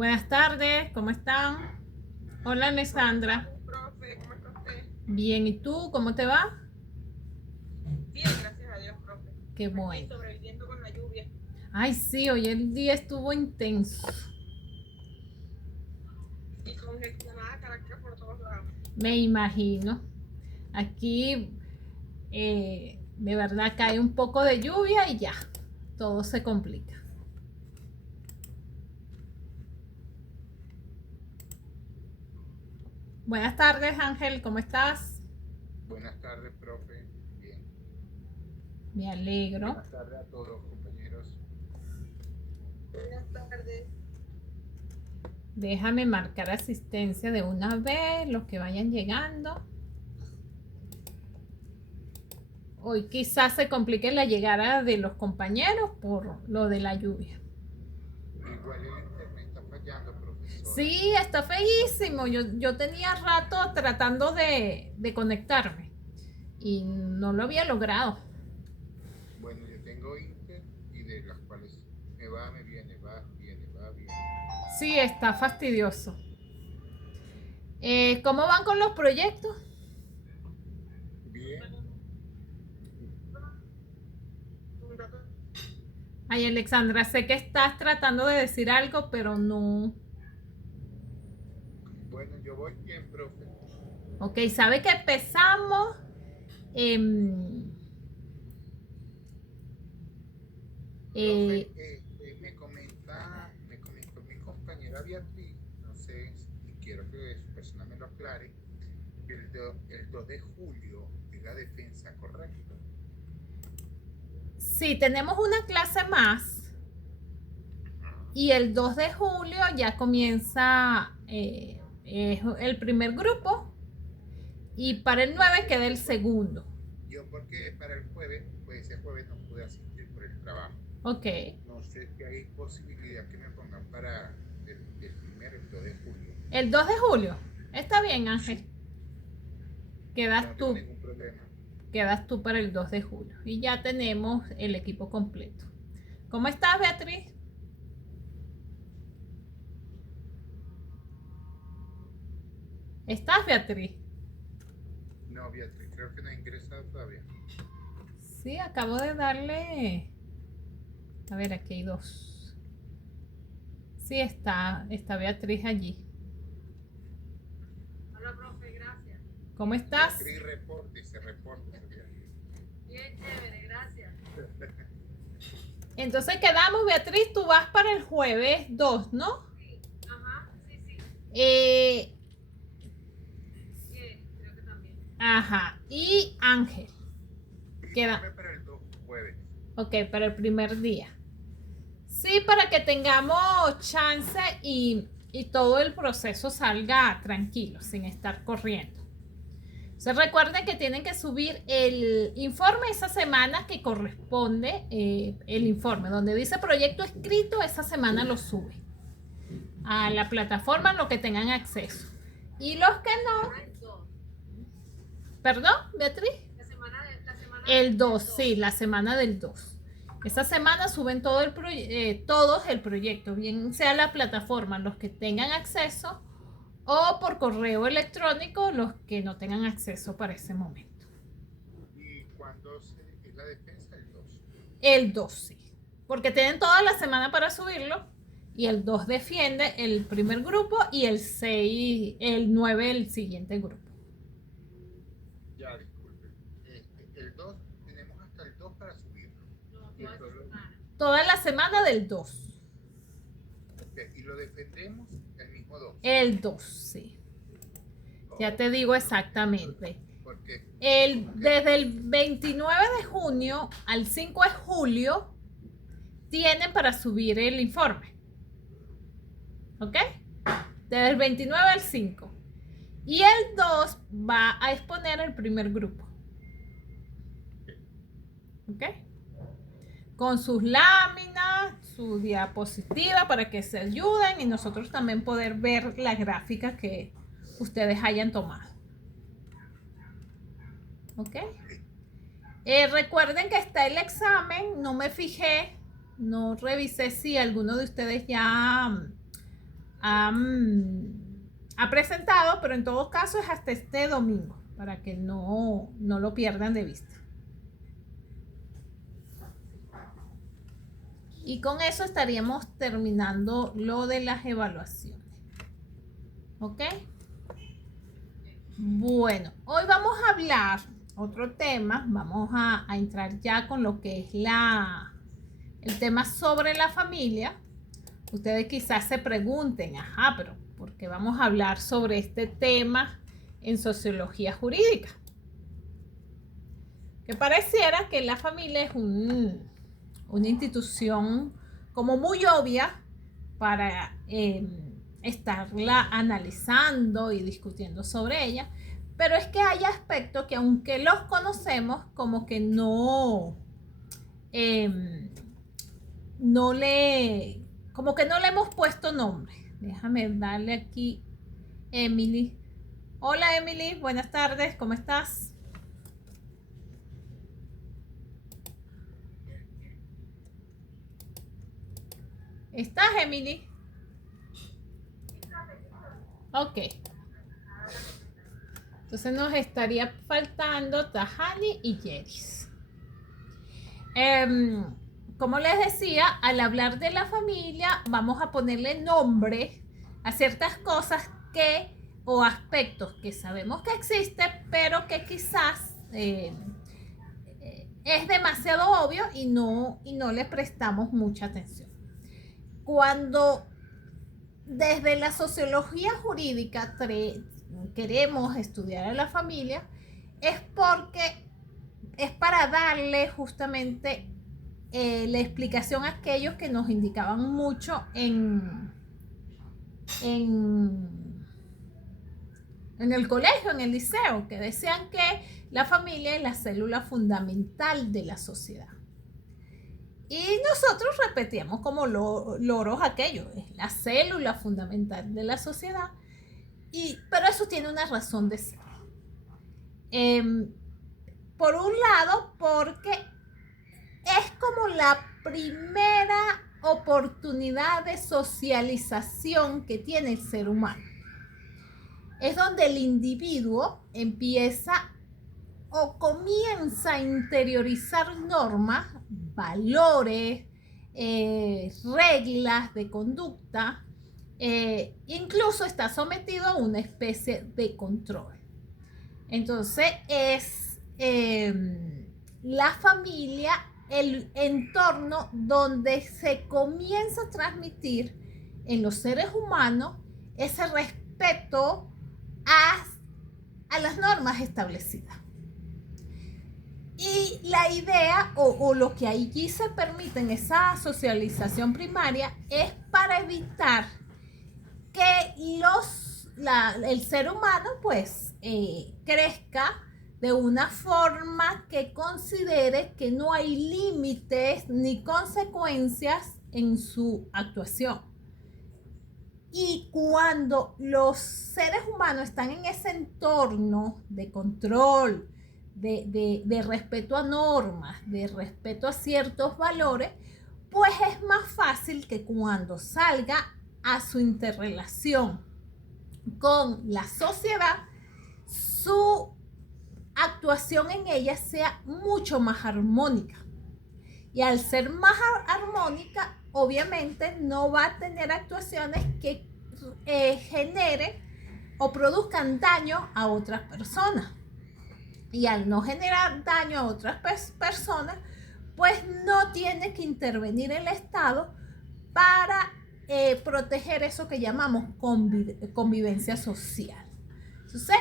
Buenas tardes, ¿cómo están? Hola, Buenas Alessandra. tardes, profe. ¿Cómo está usted? Bien, ¿y tú? ¿Cómo te va? Bien, gracias a Dios, profe. Qué Aquí bueno. sobreviviendo con la lluvia Ay, sí, hoy el día estuvo intenso. y congestionada Caracas por todos lados. Me imagino. Aquí, de verdad, cae un poco de lluvia y ya, todo se complica. Buenas tardes, Ángel, ¿cómo estás? Buenas tardes, profe. Bien. Me alegro. Buenas tardes a todos, compañeros. Buenas tardes. Déjame marcar asistencia de una vez, los que vayan llegando. Hoy quizás se complique la llegada de los compañeros por lo de la lluvia. Igual el internet está fallando, profesora. Sí, está feísimo. Yo tenía rato tratando de conectarme y no lo había logrado. Bueno, yo tengo Inter y de las cuales me va, me viene, va, viene, va, viene. Sí, está fastidioso. ¿Cómo van con los proyectos? Bien. Un dato. Ay, Alexandra, sé que estás tratando de decir algo, pero no. Bueno, yo voy bien, profe. Ok, ¿sabe que empezamos? Em, Profe, eh, me comentó mi compañera Beatriz, no sé, y quiero que su persona me lo aclare, que el 2 de julio es la defensa, ¿correcto? sí, tenemos una clase más y el 2 de julio ya comienza el primer grupo y para el 9 queda el segundo. Yo porque para el jueves, pues ese jueves no pude asistir por el trabajo. Ok. No sé si hay posibilidad que me pongan para el primero, el 2 de julio. El 2 de julio. Está bien, Ángel. Sí, yo Quedas no tengo tú. ningún problema. Quedas tú para el 2 de julio. Y ya tenemos el equipo completo. ¿Cómo estás, Beatriz? ¿Estás, Beatriz? No, Beatriz, creo que no ha ingresado todavía. Sí, acabo de darle. A ver, aquí hay dos. Sí, está Beatriz allí. Hola, profe. Gracias. ¿Cómo estás? Beatriz, reporte, Beatriz. Bien, chévere. Gracias. Entonces quedamos, Beatriz, tú vas para el jueves 2, ¿no? Sí. Ajá. Sí, sí. Eh, Bien. Creo que también. ajá. Y Ángel. Sí, Queda. póngame para el 2 jueves. Ok, para el primer día. Sí, para que tengamos chance y todo el proceso salga tranquilo, sin estar corriendo. Se recuerden que tienen que subir el informe esa semana que corresponde, el informe, donde dice proyecto escrito, esa semana lo sube a la plataforma, lo que tengan acceso. Y los que no, Semana del 2. perdón, Beatriz, La semana el del 2, 2. sí, la semana del 2. Esa semana suben todos el proyecto, bien sea la plataforma, los que tengan acceso, o por correo electrónico, los que no tengan acceso para ese momento. ¿Y cuándo es la defensa? El 2. El 2, sí. Porque tienen toda la semana para subirlo. Y el 2 defiende el primer grupo y el 6, el 9 el siguiente grupo. Ya, disculpe. El 2, tenemos hasta el 2 para subirlo. No, Y toda esta entonces, semana. Toda la semana del 2. okay, y lo defendemos el mismo 2. El 2, sí. Ya te digo exactamente. Porque Desde el 29 de junio al 5 de julio tienen para subir el informe. ¿Ok? Desde el 29 al 5. Y el 2 va a exponer el primer grupo. ¿Ok? Con sus láminas, su diapositiva para que se ayuden y nosotros también poder ver la gráfica que ustedes hayan tomado. ¿Ok? Recuerden que está el examen, no me fijé, no revisé si alguno de ustedes ya ha presentado, pero en todo caso es hasta este domingo, para que no lo pierdan de vista. Y con eso estaríamos terminando lo de las evaluaciones. ¿Ok? Bueno, hoy vamos a hablar otro tema. Vamos a entrar ya con lo que es el tema sobre la familia. Ustedes quizás se pregunten, ajá, pero ¿por qué vamos a hablar sobre este tema en sociología jurídica? Que pareciera que la familia es una institución como muy obvia para estarla analizando y discutiendo sobre ella, pero es que hay aspectos que aunque los conocemos, como que no le hemos puesto nombre. Déjame darle aquí Emily. Hola Emily, buenas tardes, ¿cómo estás? ¿Estás, Emily? Ok. Entonces nos estaría faltando Tahani y Yeris. Como les decía, al hablar de la familia, vamos a ponerle nombre a ciertas cosas o aspectos que sabemos que existen, pero que quizás es demasiado obvio y no le prestamos mucha atención. Cuando desde la sociología jurídica queremos estudiar a la familia, es porque es para darle justamente la explicación a aquellos que nos indicaban mucho en el colegio, en el liceo, que decían que la familia es la célula fundamental de la sociedad. Y nosotros repetíamos como loros aquello, es la célula fundamental de la sociedad, pero eso tiene una razón de ser. Por un lado, porque es como la primera oportunidad de socialización que tiene el ser humano. Es donde el individuo empieza o comienza a interiorizar normas, valores, reglas de conducta, incluso está sometido a una especie de control. Entonces es la familia el entorno donde se comienza a transmitir en los seres humanos ese respeto a las normas establecidas. Y la idea o lo que allí se permite en esa socialización primaria es para evitar que el ser humano pues crezca de una forma que considere que no hay límites ni consecuencias en su actuación. Y cuando los seres humanos están en ese entorno de control, de respeto a normas, de respeto a ciertos valores, pues es más fácil que cuando salga a su interrelación con la sociedad, su actuación en ella sea mucho más armónica. Y al ser más armónica, obviamente no va a tener actuaciones que generen o produzcan daño a otras personas. Y al no generar daño a otras personas, pues no tiene que intervenir el Estado para proteger eso que llamamos convivencia social. Entonces,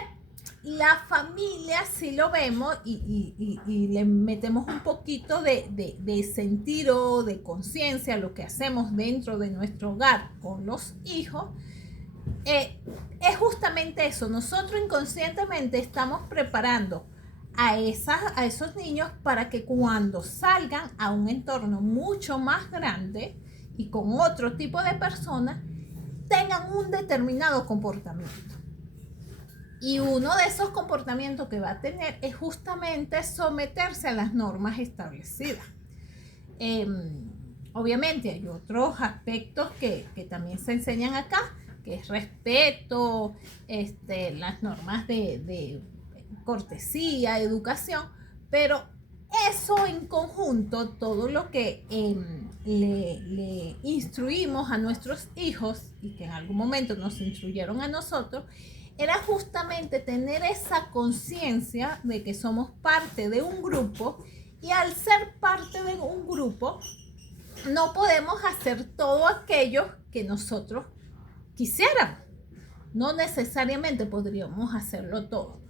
la familia sí lo vemos y le metemos un poquito de sentido, de conciencia a lo que hacemos dentro de nuestro hogar con los hijos. Es justamente eso. Nosotros inconscientemente estamos preparando a esos niños para que cuando salgan a un entorno mucho más grande y con otro tipo de personas, tengan un determinado comportamiento. Y uno de esos comportamientos que va a tener es justamente someterse a las normas establecidas. Obviamente hay otros aspectos que también se enseñan acá, que es respeto, las normas de cortesía, educación, pero eso en conjunto, todo lo que le instruimos a nuestros hijos y que en algún momento nos instruyeron a nosotros, era justamente tener esa conciencia de que somos parte de un grupo y al ser parte de un grupo no podemos hacer todo aquello que nosotros quisiéramos. No necesariamente podríamos hacerlo todo,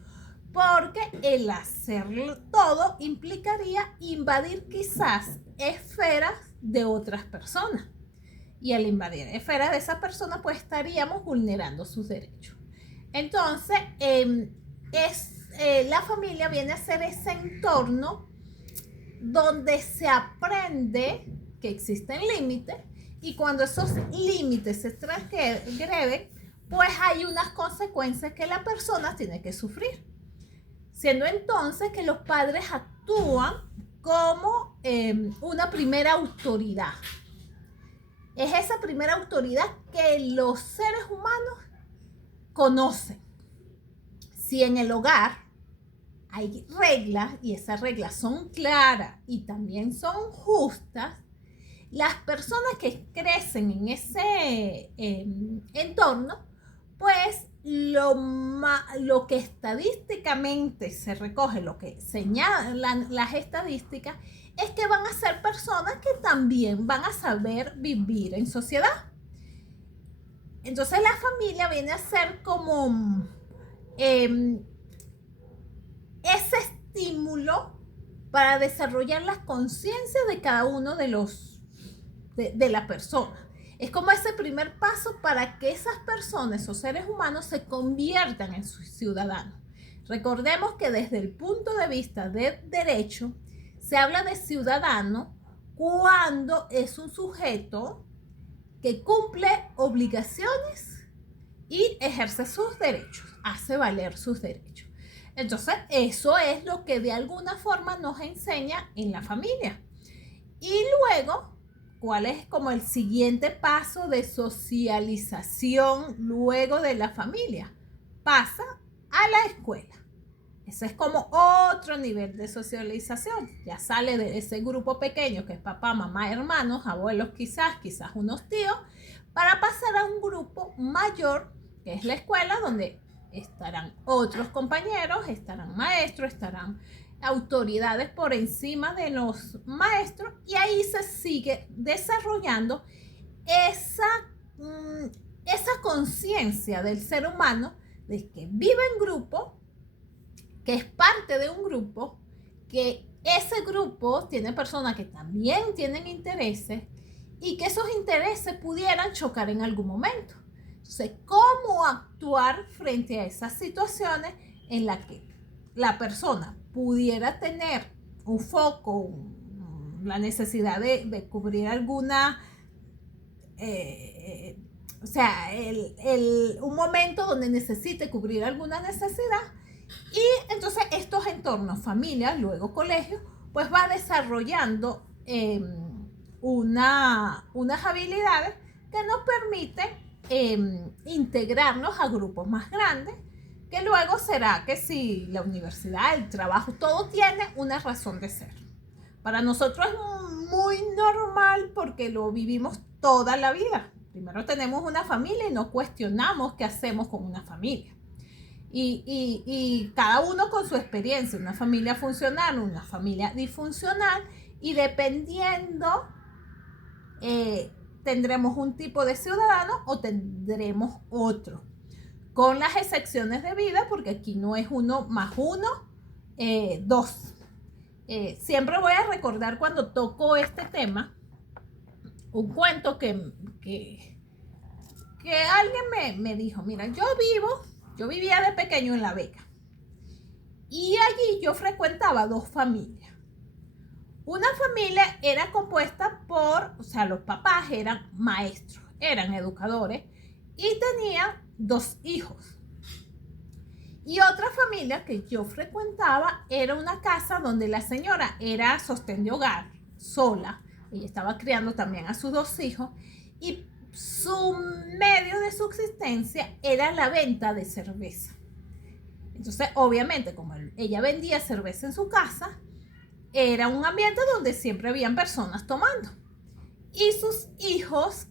porque el hacerlo todo implicaría invadir quizás esferas de otras personas. Y al invadir esferas de esas personas, pues estaríamos vulnerando sus derechos. Entonces, la familia viene a ser ese entorno donde se aprende que existen límites y cuando esos límites se transgreden, pues hay unas consecuencias que la persona tiene que sufrir. Siendo entonces que los padres actúan como una primera autoridad. Es esa primera autoridad que los seres humanos conocen. Si en el hogar hay reglas y esas reglas son claras y también son justas, las personas que crecen en ese entorno, pues lo que estadísticamente se recoge, lo que señalan las estadísticas, es que van a ser personas que también van a saber vivir en sociedad. Entonces la familia viene a ser como ese estímulo para desarrollar las conciencias de cada uno de la persona. Es como ese primer paso para que esas personas o seres humanos se conviertan en ciudadanos. Recordemos que desde el punto de vista de derecho, se habla de ciudadano cuando es un sujeto que cumple obligaciones y ejerce sus derechos, hace valer sus derechos. Entonces, eso es lo que de alguna forma nos enseña en la familia. Y luego, ¿cuál es como el siguiente paso de socialización luego de la familia? Pasa a la escuela. Ese es como otro nivel de socialización. Ya sale de ese grupo pequeño que es papá, mamá, hermanos, abuelos quizás unos tíos, para pasar a un grupo mayor que es la escuela, donde estarán otros compañeros, estarán maestros, estarán autoridades por encima de los maestros y ahí se sigue desarrollando esa conciencia del ser humano de que vive en grupo, que es parte de un grupo, que ese grupo tiene personas que también tienen intereses y que esos intereses pudieran chocar en algún momento. Entonces, ¿cómo actuar frente a esas situaciones en las que la persona pudiera tener un foco, la necesidad de cubrir alguna, un momento donde necesite cubrir alguna necesidad? Y entonces estos entornos, familia, luego colegio, pues va desarrollando unas habilidades que nos permiten integrarnos a grupos más grandes, que luego será que si la universidad, el trabajo, todo tiene una razón de ser. Para nosotros es muy normal porque lo vivimos toda la vida. Primero tenemos una familia y no cuestionamos qué hacemos con una familia. Y cada uno con su experiencia, una familia funcional, una familia disfuncional, y dependiendo tendremos un tipo de ciudadano o tendremos otro, con las excepciones de vida, porque aquí no es 1 más 1, 2. Siempre voy a recordar cuando toco este tema un cuento que alguien me dijo. Mira, yo vivía de pequeño en La Vega y allí yo frecuentaba 2 familias. Una familia era compuesta por, los papás eran maestros, eran educadores y tenían 2 hijos. Y otra familia que yo frecuentaba era una casa donde la señora era sostén de hogar, sola. Ella estaba criando también a sus 2 hijos y su medio de subsistencia era la venta de cerveza. Entonces, obviamente, como ella vendía cerveza en su casa, era un ambiente donde siempre habían personas tomando. Y sus hijos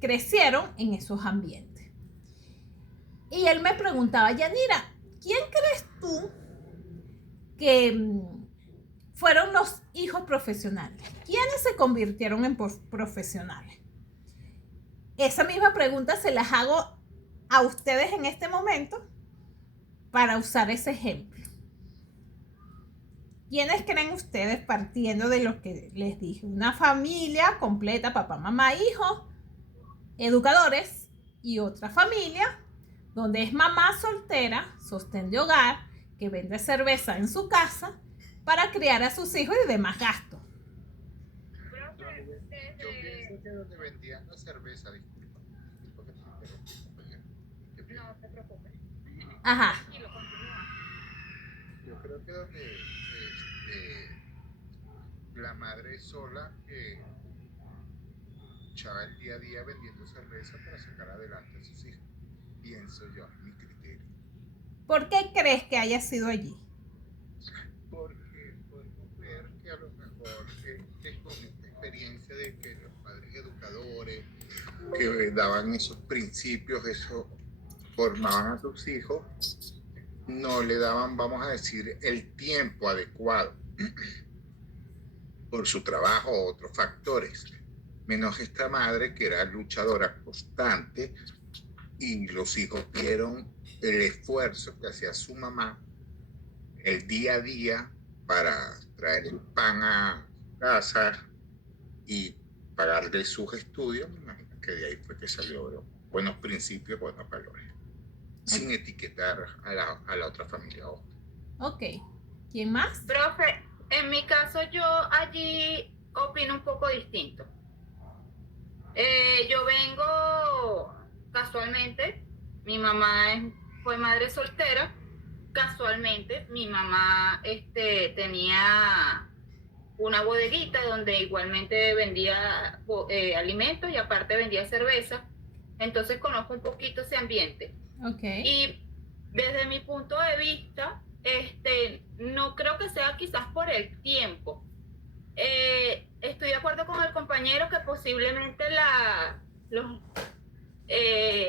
crecieron en esos ambientes. Y él me preguntaba, Yanira, ¿quién crees tú que fueron los hijos profesionales? ¿Quiénes se convirtieron en profesionales? Esa misma pregunta se las hago a ustedes en este momento para usar ese ejemplo. ¿Quiénes creen ustedes, partiendo de lo que les dije? Una familia completa, papá, mamá, hijos, educadores, y otra familia donde es mamá soltera, sostén de hogar, que vende cerveza en su casa para criar a sus hijos y demás gastos. Yo pienso que donde vendían la cerveza, disculpa que te interrumpa, compañero. No te preocupes. Ajá. Tranquilo, continúa. Yo creo que donde la madre sola que luchaba el día a día vendiendo cerveza para sacar adelante a sus hijos. Pienso yo, a mi criterio. ¿Por qué crees que haya sido allí? Porque podemos ver que a lo mejor con esta experiencia de que los padres educadores que daban esos principios, eso formaban a sus hijos, no le daban, vamos a decir, el tiempo adecuado por su trabajo o otros factores, menos esta madre que era luchadora constante y los hijos vieron el esfuerzo que hacía su mamá el día a día para traer el pan a casa y pagarle sus estudios. Me imagino que de ahí fue que salió buenos principios, buenos valores, sin etiquetar a la otra familia. Ok. ¿Quién más? Profe, en mi caso yo allí opino un poco distinto. Yo vengo casualmente, mi mamá fue madre soltera, casualmente mi mamá tenía una bodeguita donde igualmente vendía alimentos y aparte vendía cerveza, entonces conozco un poquito ese ambiente. Okay. Y desde mi punto de vista, no creo que sea quizás por el tiempo. Estoy de acuerdo con el compañero que posiblemente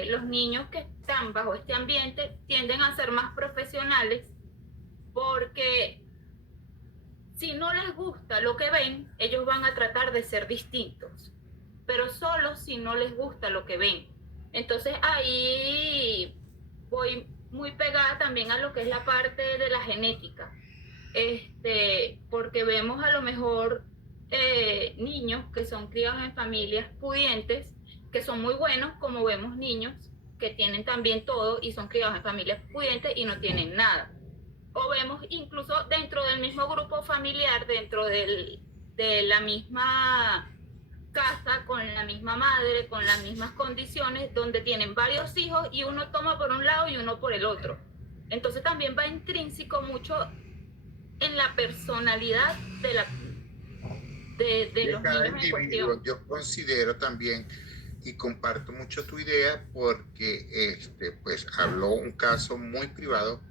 los niños que están bajo este ambiente tienden a ser más profesionales porque si no les gusta lo que ven, ellos van a tratar de ser distintos, pero solo si no les gusta lo que ven. Entonces ahí voy muy pegada también a lo que es la parte de la genética, porque vemos a lo mejor niños que son criados en familias pudientes, que son muy buenos, como vemos niños que tienen también todo y son criados en familias pudientes y no tienen nada. O vemos incluso dentro del mismo grupo familiar, dentro de la misma casa, con la misma madre, con las mismas condiciones, donde tienen varios hijos y uno toma por un lado y uno por el otro. Entonces también va intrínseco mucho en la personalidad de los niños en cuestión. Yo considero también y comparto mucho tu idea porque pues habló un caso muy privado.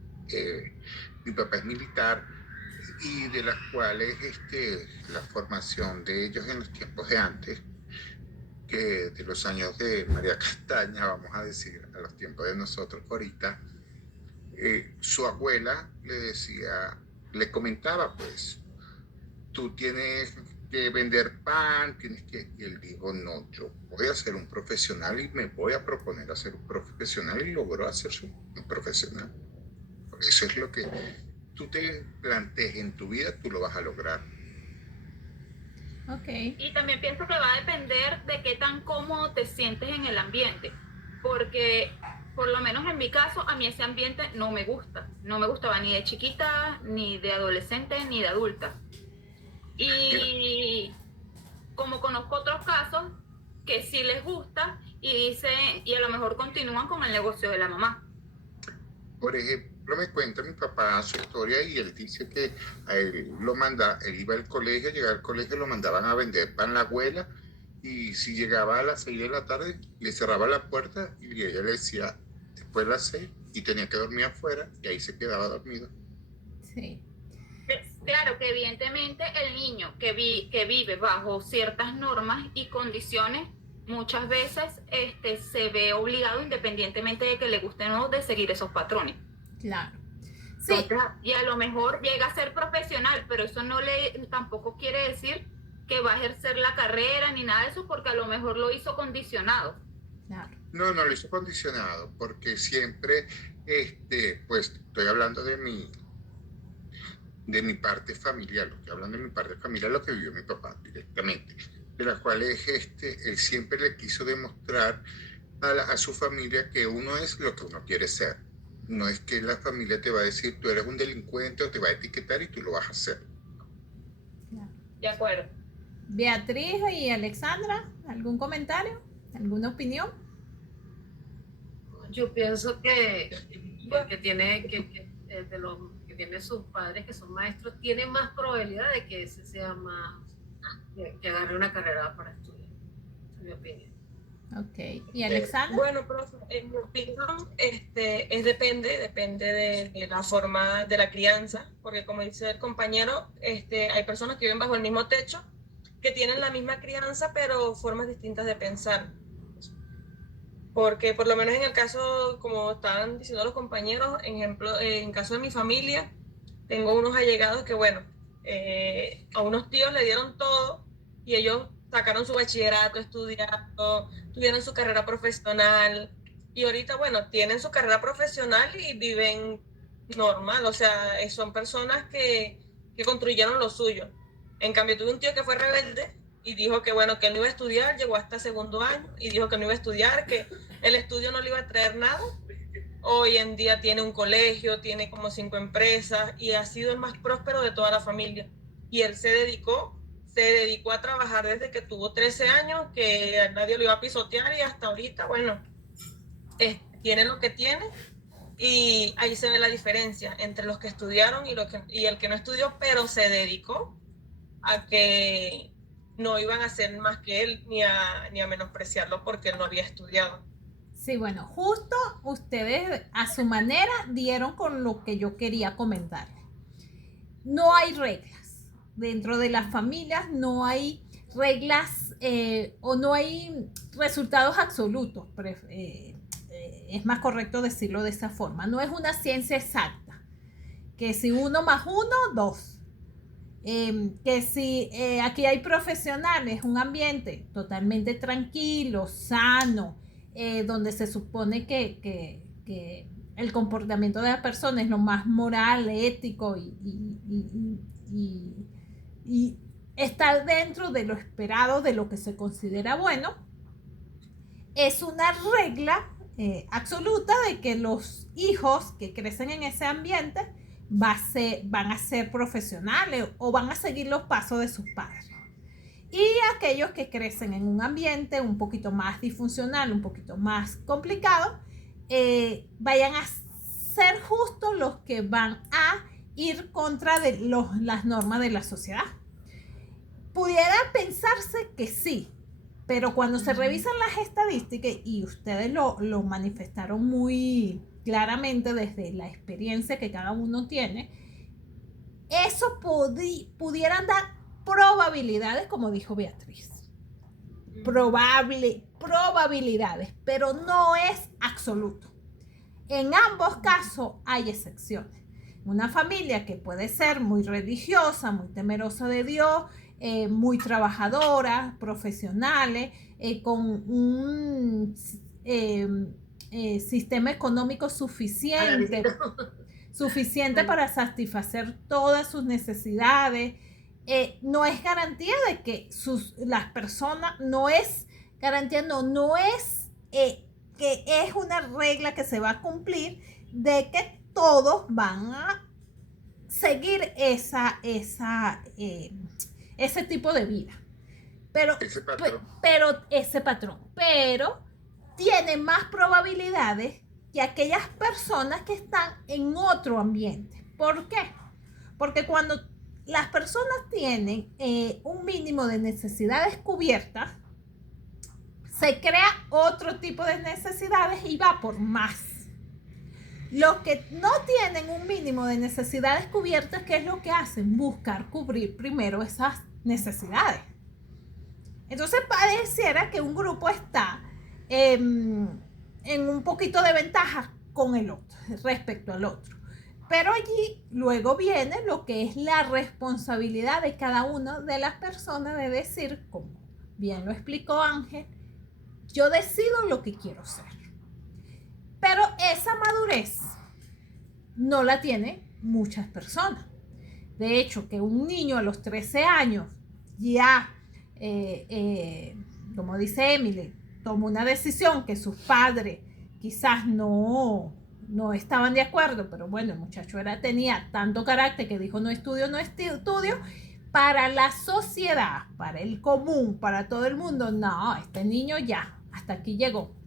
Mi papá es militar y de las cuales la formación de ellos en los tiempos de antes, que de los años de María Castaña, vamos a decir, a los tiempos de nosotros ahorita, su abuela le comentaba, pues, tú tienes que vender pan, y él dijo, no, yo voy a ser un profesional y me voy a proponer a ser un profesional, y logró hacerse un profesional. Eso es lo que tú te plantees en tu vida, tú lo vas a lograr. Okay. Y también pienso que va a depender de qué tan cómodo te sientes en el ambiente, porque por lo menos en mi caso, a mí ese ambiente no me gusta. No me gustaba ni de chiquita, ni de adolescente, ni de adulta. Y como conozco otros casos que sí les gusta y a lo mejor continúan con el negocio de la mamá. Por ejemplo, me cuenta mi papá su historia y él dice que a él él iba al colegio, llegaba al colegio, lo mandaban a vender pan la abuela y si llegaba a las 6 de la tarde, le cerraba la puerta y ella le decía después de las 6 y tenía que dormir afuera y ahí se quedaba dormido. Sí, Claro que evidentemente el niño que vive bajo ciertas normas y condiciones muchas veces se ve obligado, independientemente de que le guste o no, de seguir esos patrones. claro. Sí, Entonces, y a lo mejor llega a ser profesional, pero eso no le tampoco quiere decir que va a ejercer la carrera ni nada de eso, porque a lo mejor lo hizo condicionado. claro. No, no lo hizo condicionado, porque siempre, pues estoy hablando de mi parte familiar, lo que hablan de mi parte familiar, lo que vivió mi papá directamente, de la cual él siempre le quiso demostrar a su familia que uno es lo que uno quiere ser. No es que la familia te va a decir tú eres un delincuente o te va a etiquetar y tú lo vas a hacer. Claro. De acuerdo. Beatriz y Alexandra, ¿algún comentario? ¿Alguna opinión? Yo pienso que el que tiene de los que tiene sus padres que son maestros tiene más probabilidad de que ese sea más que agarre una carrera para estudiar, en mi opinión. Ok. ¿Y Alexandra? Bueno, profe, en mi opinión, depende de la forma de la crianza, porque como dice el compañero, hay personas que viven bajo el mismo techo, que tienen la misma crianza, pero formas distintas de pensar. Porque por lo menos en el caso, como estaban diciendo los compañeros, ejemplo, en caso de mi familia, tengo unos allegados que, bueno, a unos tíos le dieron todo y ellos sacaron su bachillerato, estudiaron, tuvieron su carrera profesional y ahorita, bueno, tienen su carrera profesional y viven normal, o sea, son personas que construyeron lo suyo. En cambio, tuve un tío que fue rebelde y dijo que, bueno, que él no iba a estudiar, llegó hasta segundo año y dijo que no iba a estudiar, que el estudio no le iba a traer nada. Hoy en día tiene un colegio, tiene como 5 empresas y ha sido el más próspero de toda la familia. Y él se dedicó a trabajar desde que tuvo 13 años, que a nadie lo iba a pisotear y hasta ahorita, bueno, tiene lo que tiene y ahí se ve la diferencia entre los que estudiaron y el que no estudió, pero se dedicó a que no iban a hacer más que él ni a menospreciarlo porque él no había estudiado. Sí, bueno, justo ustedes a su manera dieron con lo que yo quería comentar. No hay reglas. Dentro de las familias no hay reglas o no hay resultados absolutos. Es más correcto decirlo de esa forma. No es una ciencia exacta. Que si 1 más 1, 2. Que si aquí hay profesionales, un ambiente totalmente tranquilo, sano, donde se supone que el comportamiento de la persona es lo más moral, ético y está dentro de lo esperado, de lo que se considera bueno, es una regla absoluta de que los hijos que crecen en ese ambiente van a ser profesionales o van a seguir los pasos de sus padres. Y aquellos que crecen en un ambiente un poquito más disfuncional, un poquito más complicado, vayan a ser justo los que van a ir contra de las normas de la sociedad. Pudiera pensarse que sí, pero cuando se revisan las estadísticas, y ustedes lo manifestaron muy claramente desde la experiencia que cada uno tiene, eso pudieran dar probabilidades, como dijo Beatriz. Probabilidades, pero no es absoluto. En ambos casos hay excepciones. Una familia que puede ser muy religiosa, muy temerosa de Dios, muy trabajadora, profesionales, con un sistema económico suficiente para satisfacer todas sus necesidades. No es garantía de que las personas, no es que es una regla que se va a cumplir de que todos van a seguir ese tipo de vida. Ese patrón. Pero tiene más probabilidades que aquellas personas que están en otro ambiente. ¿Por qué? Porque cuando las personas tienen un mínimo de necesidades cubiertas, se crea otro tipo de necesidades y va por más. Los que no tienen un mínimo de necesidades cubiertas, ¿qué es lo que hacen? Buscar cubrir primero esas necesidades. Entonces pareciera que un grupo está en un poquito de ventaja con el otro, respecto al otro. Pero allí luego viene lo que es la responsabilidad de cada una de las personas de decir, como bien lo explicó Ángel, yo decido lo que quiero ser. Pero esa madurez no la tienen muchas personas. De hecho, que un niño a los 13 años ya, como dice Emily, toma una decisión que sus padres quizás no estaban de acuerdo, pero bueno, el muchacho tenía tanto carácter que dijo no estudio, para la sociedad, para el común, para todo el mundo, no, este niño ya, hasta aquí llegó.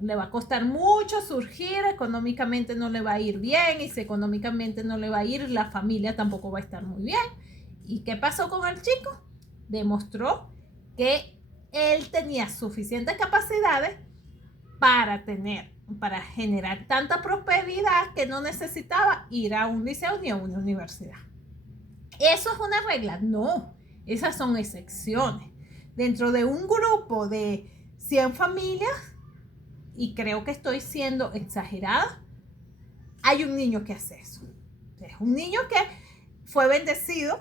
Le va a costar mucho surgir, económicamente no le va a ir bien, y si económicamente no le va a ir, la familia tampoco va a estar muy bien. ¿Y qué pasó con el chico? Demostró que él tenía suficientes capacidades para generar tanta prosperidad que no necesitaba ir a un liceo ni a una universidad. ¿Eso es una regla? No, esas son excepciones. Dentro de un grupo de 100 familias, y creo que estoy siendo exagerada, hay un niño que hace eso. Es un niño que fue bendecido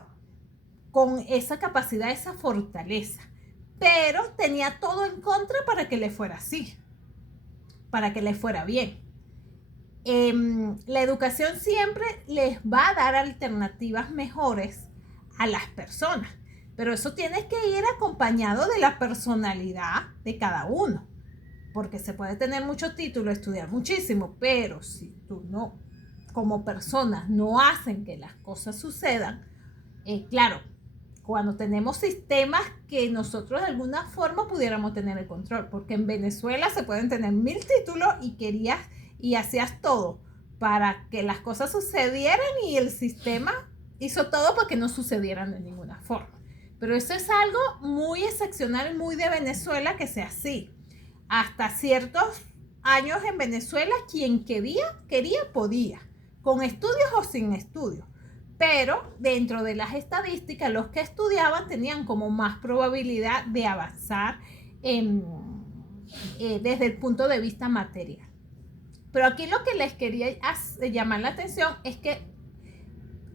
con esa capacidad, esa fortaleza, pero tenía todo en contra para que le fuera así, para que le fuera bien. La educación siempre les va a dar alternativas mejores a las personas, pero eso tiene que ir acompañado de la personalidad de cada uno, porque se puede tener mucho título, estudiar muchísimo, pero si tú no, como personas, no hacen que las cosas sucedan, claro, cuando tenemos sistemas que nosotros de alguna forma pudiéramos tener el control, porque en Venezuela se pueden tener 1000 títulos y hacías todo para que las cosas sucedieran y el sistema hizo todo para que no sucedieran de ninguna forma. Pero eso es algo muy excepcional, muy de Venezuela que sea así. Hasta ciertos años en Venezuela, quien quería, podía, con estudios o sin estudios. Pero dentro de las estadísticas, los que estudiaban tenían como más probabilidad de avanzar desde el punto de vista material. Pero aquí lo que les quería llamar la atención es que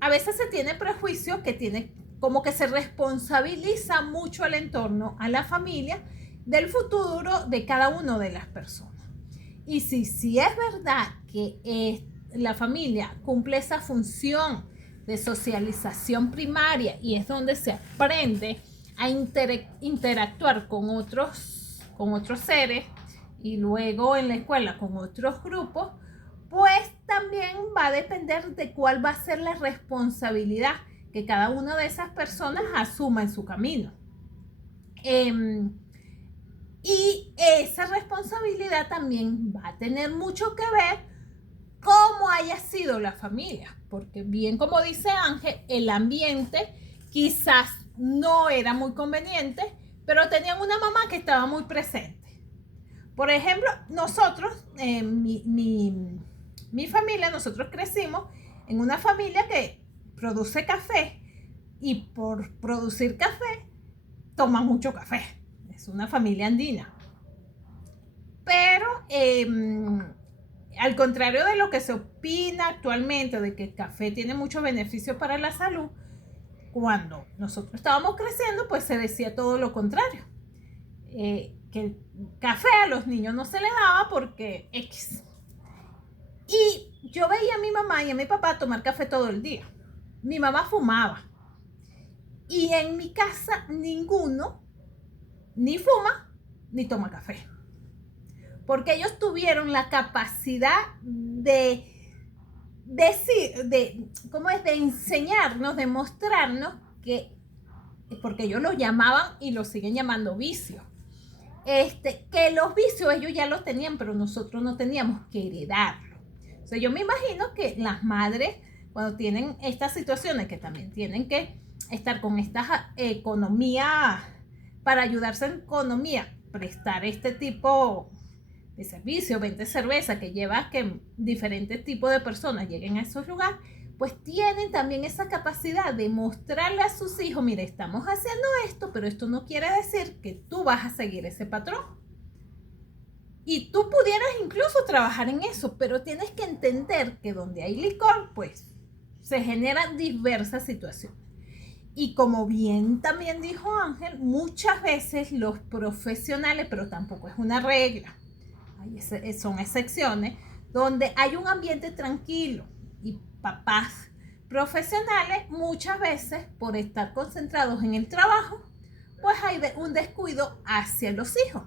a veces se tiene prejuicio que como que se responsabiliza mucho al entorno, a la familia, del futuro de cada una de las personas. Y si es verdad que la familia cumple esa función de socialización primaria y es donde se aprende a interactuar con otros seres y luego en la escuela con otros grupos, pues también va a depender de cuál va a ser la responsabilidad que cada una de esas personas asuma en su camino. Y esa responsabilidad también va a tener mucho que ver cómo haya sido la familia, porque bien como dice Ángel, el ambiente quizás no era muy conveniente, pero tenían una mamá que estaba muy presente. Por ejemplo, nosotros, mi familia, nosotros crecimos en una familia que produce café y por producir café toma mucho café. Es una familia andina. Pero al contrario de lo que se opina actualmente de que el café tiene muchos beneficios para la salud, cuando nosotros estábamos creciendo, pues se decía todo lo contrario. Que el café a los niños no se le daba porque X. Y yo veía a mi mamá y a mi papá tomar café todo el día. Mi mamá fumaba. Y en mi casa ninguno ni fuma ni toma café. Porque ellos tuvieron la capacidad de enseñarnos, de mostrarnos que, porque ellos lo llamaban y lo siguen llamando vicios, que los vicios ellos ya los tenían, pero nosotros no teníamos que heredarlo. O sea, yo me imagino que las madres, cuando tienen estas situaciones, que también tienen que estar con esta economía, para ayudarse en economía, prestar este tipo de servicio, vende cerveza, que lleva a que diferentes tipos de personas lleguen a esos lugares, pues tienen también esa capacidad de mostrarle a sus hijos, mire, estamos haciendo esto, pero esto no quiere decir que tú vas a seguir ese patrón. Y tú pudieras incluso trabajar en eso, pero tienes que entender que donde hay licor, pues se generan diversas situaciones. Y como bien también dijo Ángel, muchas veces los profesionales, pero tampoco es una regla, son excepciones, donde hay un ambiente tranquilo y papás profesionales muchas veces por estar concentrados en el trabajo, pues hay un descuido hacia los hijos.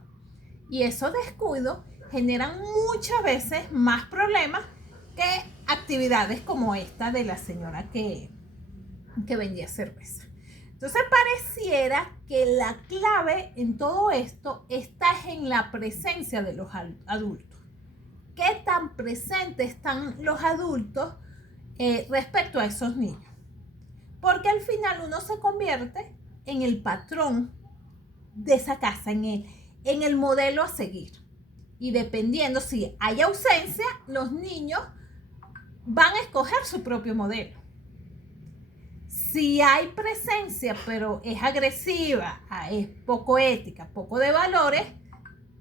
Y esos descuidos generan muchas veces más problemas que actividades como esta de la señora que vendía cerveza. Entonces pareciera que la clave en todo esto está en la presencia de los adultos. ¿Qué tan presentes están los adultos respecto a esos niños? Porque al final uno se convierte en el patrón de esa casa, en el modelo a seguir. Y dependiendo si hay ausencia, los niños van a escoger su propio modelo. Si hay presencia, pero es agresiva, es poco ética, poco de valores,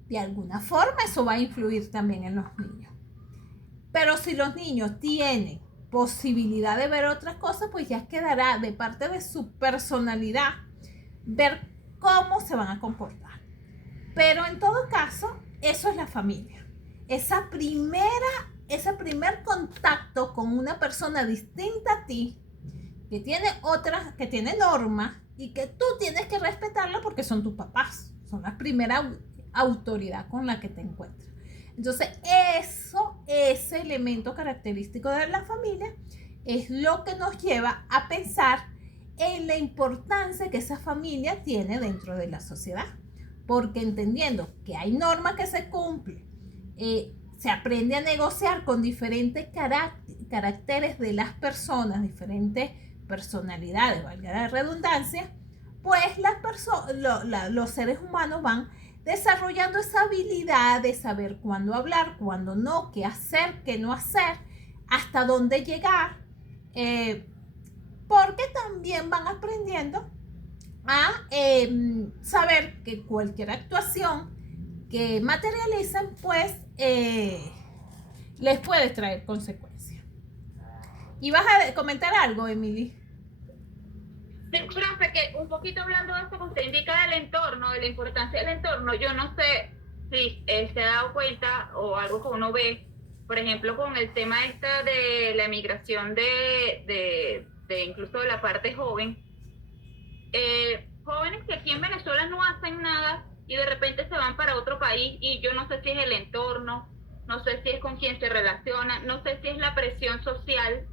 de alguna forma eso va a influir también en los niños. Pero si los niños tienen posibilidad de ver otras cosas, pues ya quedará de parte de su personalidad ver cómo se van a comportar. Pero en todo caso, eso es la familia. Ese primer contacto con una persona distinta a ti, que tiene normas y que tú tienes que respetarla porque son tus papás, son la primera autoridad con la que te encuentras. Entonces, ese elemento característico de la familia es lo que nos lleva a pensar en la importancia que esa familia tiene dentro de la sociedad. Porque entendiendo que hay normas que se cumplen, se aprende a negociar con diferentes caracteres de las personas, diferentes personalidades, valga la redundancia, pues los seres humanos van desarrollando esa habilidad de saber cuándo hablar, cuándo no, qué hacer, qué no hacer, hasta dónde llegar, porque también van aprendiendo a saber que cualquier actuación que materialicen, pues les puede traer consecuencias. ¿Y vas a comentar algo, Emily? Sí, profe, que un poquito hablando de esto que usted indica del entorno, de la importancia del entorno, yo no sé si se ha dado cuenta o algo que uno ve, por ejemplo, con el tema de la emigración de incluso de la parte joven, jóvenes que aquí en Venezuela no hacen nada y de repente se van para otro país y yo no sé si es el entorno, no sé si es con quién se relaciona, no sé si es la presión social,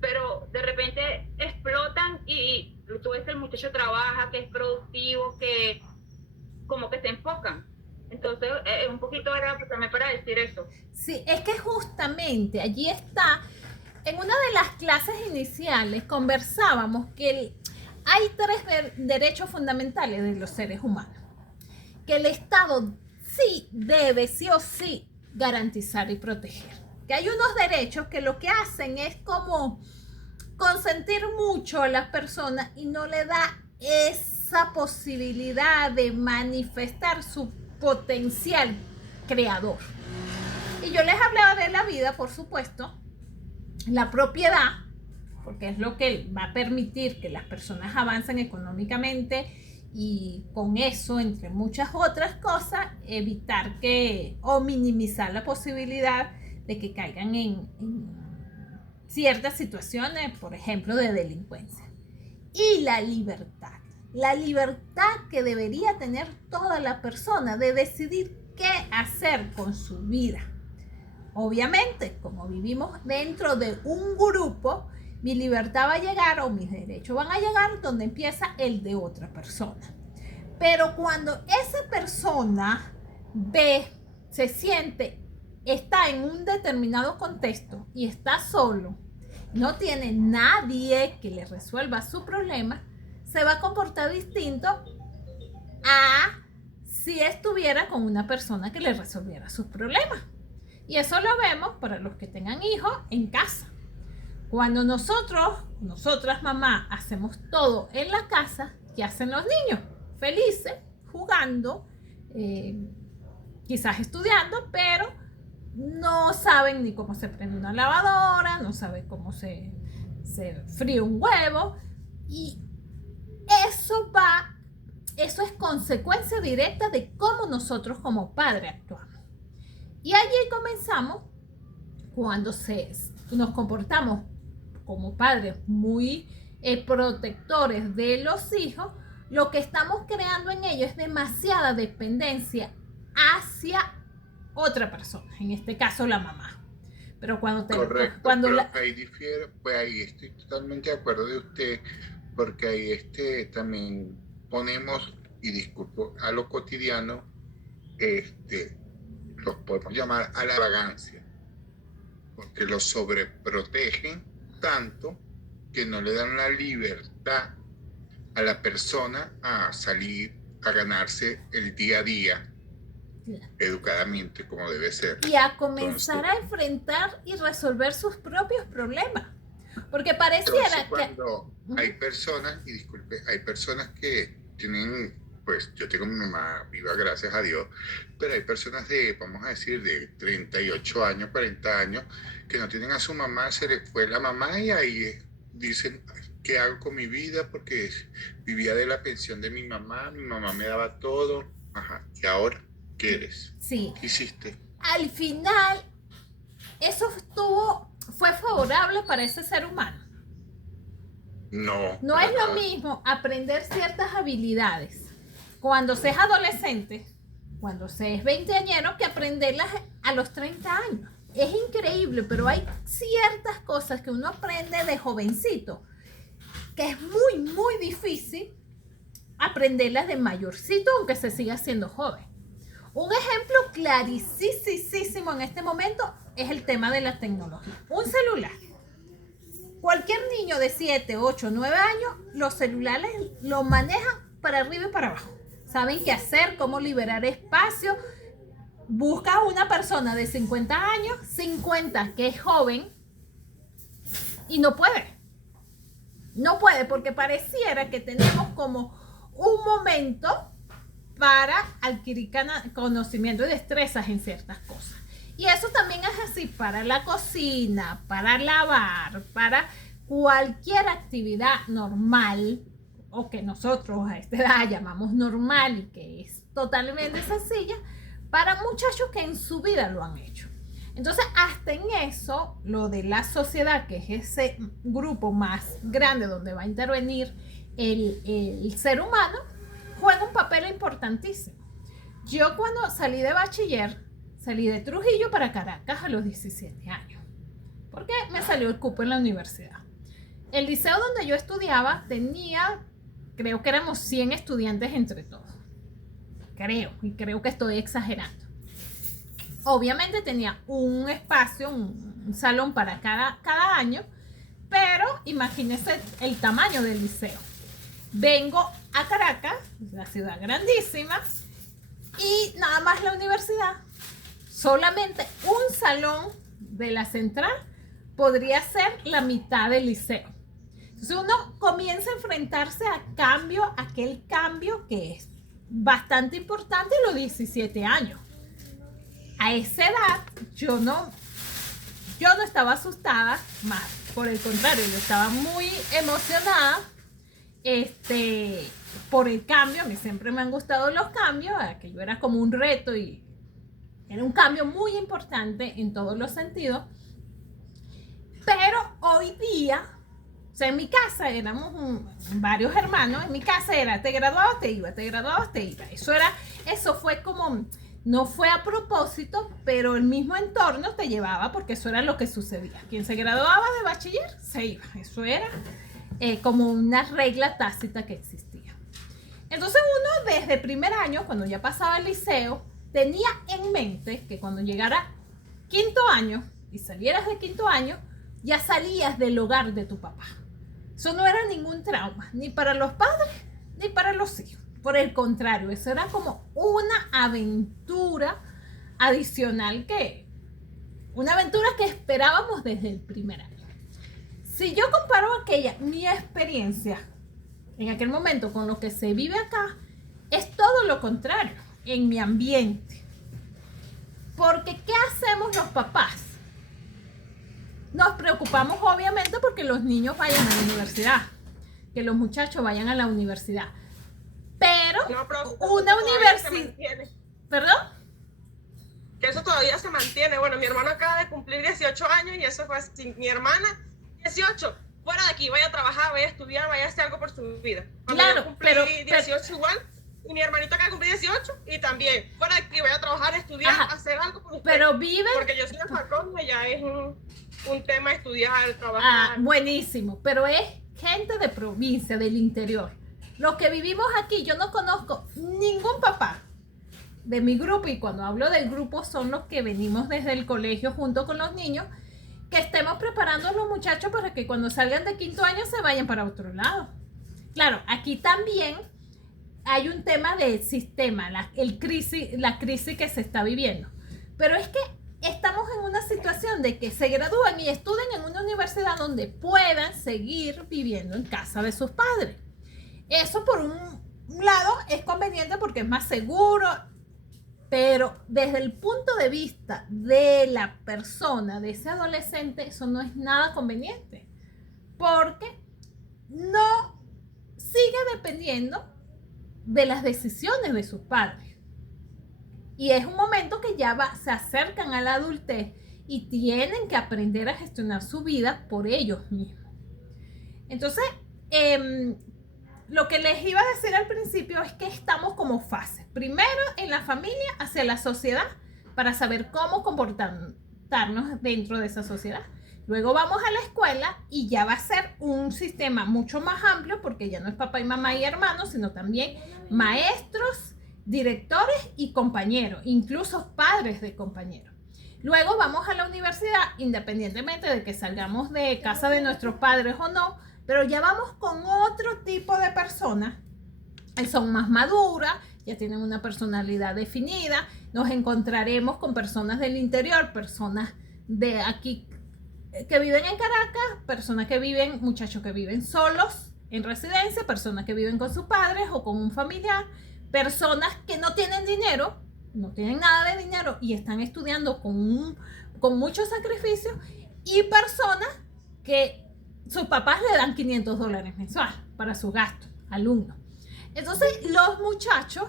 pero de repente explotan y tú ves que el muchacho trabaja, que es productivo, que como que se enfocan. Entonces, un poquito era también para decir eso. Sí, es que justamente allí está, en una de las clases iniciales conversábamos que hay 3 derechos fundamentales de los seres humanos, que el Estado sí debe, sí o sí, garantizar y proteger. Que hay unos derechos que lo que hacen es como consentir mucho a las personas y no le da esa posibilidad de manifestar su potencial creador. Y yo les hablaba de la vida, por supuesto, la propiedad, porque es lo que va a permitir que las personas avancen económicamente y con eso, entre muchas otras cosas, evitar o minimizar la posibilidad de que caigan en ciertas situaciones, por ejemplo, de delincuencia. Y la libertad que debería tener toda la persona de decidir qué hacer con su vida. Obviamente, como vivimos dentro de un grupo, mi libertad va a llegar o mis derechos van a llegar donde empieza el de otra persona. Pero cuando esa persona se siente, está en un determinado contexto y está solo, no tiene nadie que le resuelva su problema, se va a comportar distinto a si estuviera con una persona que le resolviera sus problemas. Y eso lo vemos para los que tengan hijos en casa. Cuando nosotras mamá, hacemos todo en la casa, ¿qué hacen los niños? Felices, jugando, quizás estudiando, pero no saben ni cómo se prende una lavadora, no saben cómo se fríe un huevo. Y eso es consecuencia directa de cómo nosotros como padres actuamos. Y allí comenzamos cuando nos comportamos como padres muy protectores de los hijos. Lo que estamos creando en ellos es demasiada dependencia hacia otra persona, en este caso la mamá. Pero Correcto, pero ahí difiere, pues ahí estoy totalmente de acuerdo de usted, porque ahí también ponemos, y disculpo, a lo cotidiano, los podemos llamar a la vagancia, porque los sobreprotegen tanto que no le dan la libertad a la persona a salir a ganarse el día a día educadamente como debe ser. Y a comenzar a enfrentar y resolver sus propios problemas. Porque pareciera cuando hay personas, y disculpe, hay personas que tienen, pues yo tengo mi mamá viva, gracias a Dios, pero hay personas vamos a decir, de 38 años, 40 años, que no tienen a su mamá, se les fue la mamá y ahí dicen, ¿qué hago con mi vida? Porque vivía de la pensión de mi mamá me daba todo, ajá, ¿y ahora qué eres? Sí. ¿Qué hiciste? Al final, eso fue favorable para ese ser humano. No. No es lo mismo aprender ciertas habilidades cuando se es adolescente, cuando se es veinteañero, que aprenderlas a los 30 años. Es increíble, pero hay ciertas cosas que uno aprende de jovencito que es muy, muy difícil aprenderlas de mayorcito, aunque se siga siendo joven. Un ejemplo clarísimo en este momento es el tema de la tecnología. Un celular. Cualquier niño de 7, 8, 9 años, los celulares lo manejan para arriba y para abajo. Saben qué hacer, cómo liberar espacio. Busca una persona de 50 años, 50 que es joven, y no puede. No puede porque pareciera que tenemos como un momento para adquirir conocimiento y destrezas en ciertas cosas. Y eso también es así para la cocina, para lavar, para cualquier actividad normal, o que nosotros a esta edad llamamos normal y que es totalmente sencilla, para muchachos que en su vida lo han hecho. Entonces, hasta en eso, lo de la sociedad, que es ese grupo más grande donde va a intervenir el ser humano, juega un papel importantísimo. Yo cuando salí de bachiller, salí de Trujillo para Caracas a los 17 años, porque me salió el cupo en la universidad. El liceo donde yo estudiaba tenía, creo que éramos 100 estudiantes entre todos. Creo que estoy exagerando. Obviamente tenía un espacio, un salón para cada año, pero imagínense el tamaño del liceo. Vengo a Caracas, la ciudad grandísima, y nada más la universidad. Solamente un salón de la central podría ser la mitad del liceo. Entonces uno comienza a enfrentarse a aquel cambio que es bastante importante a los 17 años. A esa edad yo no estaba asustada, más por el contrario, yo estaba muy emocionada por el cambio. A mí siempre me han gustado los cambios, que yo era como un reto y era un cambio muy importante en todos los sentidos. Pero hoy día, o sea, en mi casa éramos varios hermanos, en mi casa era te graduabas, te ibas, te graduabas, te ibas. Eso fue como, no fue a propósito, pero el mismo entorno te llevaba porque eso era lo que sucedía. Quien se graduaba de bachiller, se iba. Eso era como una regla tácita que existía. Entonces uno desde primer año, cuando ya pasaba el liceo, tenía en mente que cuando llegara quinto año y salieras de quinto año, ya salías del hogar de tu papá. Eso no era ningún trauma, ni para los padres, ni para los hijos. Por el contrario, eso era como una aventura adicional una aventura que esperábamos desde el primer año. Si yo comparo mi experiencia en aquel momento con lo que se vive acá, es todo lo contrario en mi ambiente. Porque ¿qué hacemos los papás? Nos preocupamos obviamente porque los niños vayan a la universidad, que los muchachos vayan a la universidad. Pero una universidad... ¿Perdón? Que eso todavía se mantiene. Bueno, mi hermano acaba de cumplir 18 años y eso fue así. Mi hermana, 18, fuera de aquí, vaya a trabajar, vaya a estudiar, vaya a hacer algo por su vida. Cuando claro, yo cumplí 18 igual, y mi hermanito acaba de cumplir 18 y también, fuera de aquí, vaya a trabajar, estudiar, Ajá, hacer algo por usted. pero viven... Porque yo soy de Falcón, ya es un tema estudiar, trabajar. Buenísimo, pero es gente de provincia, del interior. Los que vivimos aquí, yo no conozco ningún papá de mi grupo, y cuando hablo del grupo son los que venimos desde el colegio junto con los niños, que estemos preparando a los muchachos para que cuando salgan de quinto año se vayan para otro lado. Claro, aquí también hay un tema del sistema, la crisis que se está viviendo, pero es que estamos en una situación de que se gradúen y estudien en una universidad donde puedan seguir viviendo en casa de sus padres. Eso por un lado es conveniente porque es más seguro, pero desde el punto de vista de la persona, de ese adolescente, eso no es nada conveniente, porque no sigue dependiendo de las decisiones de sus padres. Y es un momento que ya se acercan a la adultez y tienen que aprender a gestionar su vida por ellos mismos. Entonces, lo que les iba a decir al principio es que estamos como fases. Primero en la familia, hacia la sociedad, para saber cómo comportarnos dentro de esa sociedad. Luego vamos a la escuela y ya va a ser un sistema mucho más amplio, porque ya no es papá y mamá y hermanos, sino también maestros, directores y compañeros, incluso padres de compañeros. Luego vamos a la universidad, independientemente de que salgamos de casa de nuestros padres o no, pero ya vamos con otro tipo de personas, son más maduras, ya tienen una personalidad definida. Nos encontraremos con personas del interior, personas de aquí que viven en Caracas, muchachos que viven solos en residencia, personas que viven con sus padres o con un familiar, personas que no tienen dinero, no tienen nada de dinero y están estudiando con mucho sacrificio, y personas que sus papás le dan $500 mensual para sus gastos, alumnos. Entonces, los muchachos,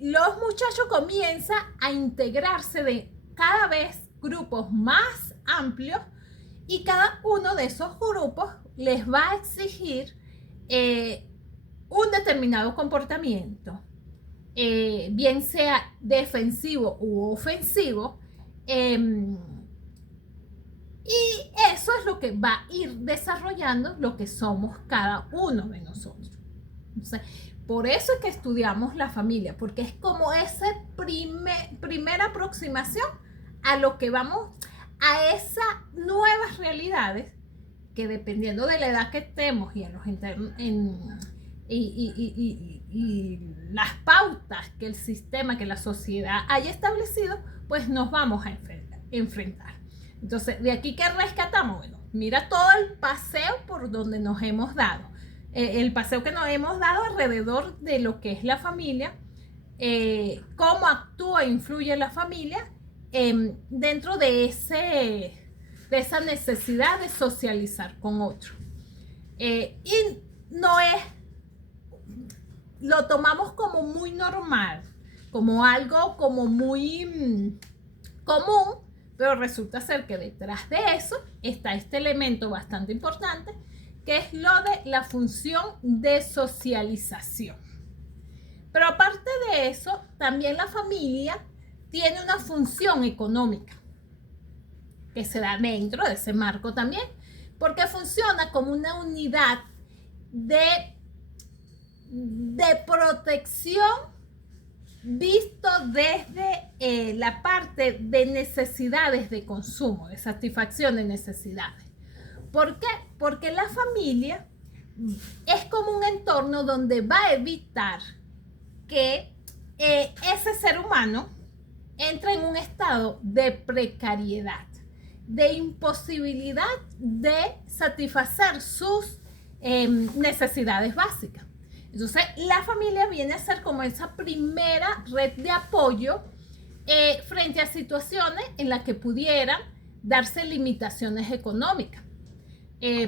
los muchachos comienzan a integrarse de cada vez grupos más amplios, y cada uno de esos grupos les va a exigir un determinado comportamiento, bien sea defensivo u ofensivo, y eso es lo que va a ir desarrollando lo que somos cada uno de nosotros. Entonces, por eso es que estudiamos la familia, porque es como esa primera aproximación a lo que vamos, a esas nuevas realidades que, dependiendo de la edad que estemos y y las pautas que el sistema, que la sociedad haya establecido, pues nos vamos a enfrentar. Entonces, de aquí que rescatamos, bueno, mira todo el paseo por donde nos hemos dado, el paseo que nos hemos dado alrededor de lo que es la familia, cómo actúa e influye la familia dentro de esa necesidad de socializar con otro. Y no es, lo tomamos como muy normal, como algo como muy común, pero resulta ser que detrás de eso está este elemento bastante importante, que es lo de la función de socialización. Pero aparte de eso, también la familia tiene una función económica que se da dentro de ese marco también, porque funciona como una unidad de protección, visto desde la parte de necesidades de consumo, de satisfacción de necesidades. ¿Por qué? Porque la familia es como un entorno donde va a evitar que ese ser humano entre en un estado de precariedad, de imposibilidad de satisfacer sus necesidades básicas. Entonces, la familia viene a ser como esa primera red de apoyo frente a situaciones en las que pudieran darse limitaciones económicas.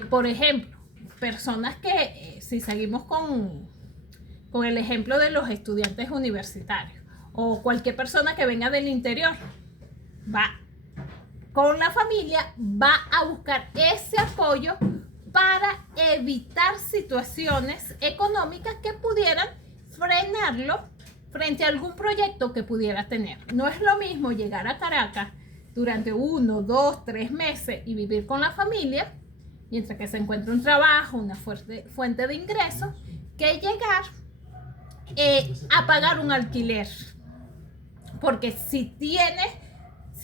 Por ejemplo, personas que, si seguimos con el ejemplo de los estudiantes universitarios o cualquier persona que venga del interior, va con la familia, va a buscar ese apoyo para evitar situaciones económicas que pudieran frenarlo frente a algún proyecto que pudiera tener. No es lo mismo llegar a Caracas durante 1, 2, 3 meses y vivir con la familia, mientras que se encuentra un trabajo, una fuente de ingresos, que llegar a pagar un alquiler. Porque si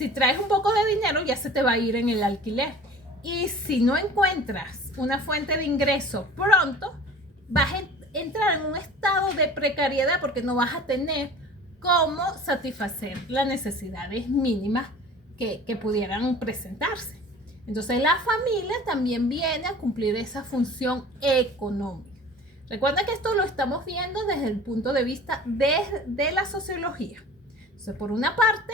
traes un poco de dinero, ya se te va a ir en el alquiler. Y si no encuentras una fuente de ingreso pronto, vas a entrar en un estado de precariedad porque no vas a tener cómo satisfacer las necesidades mínimas que pudieran presentarse. Entonces la familia también viene a cumplir esa función económica. Recuerda que esto lo estamos viendo desde el punto de vista de la sociología. Entonces, por una parte,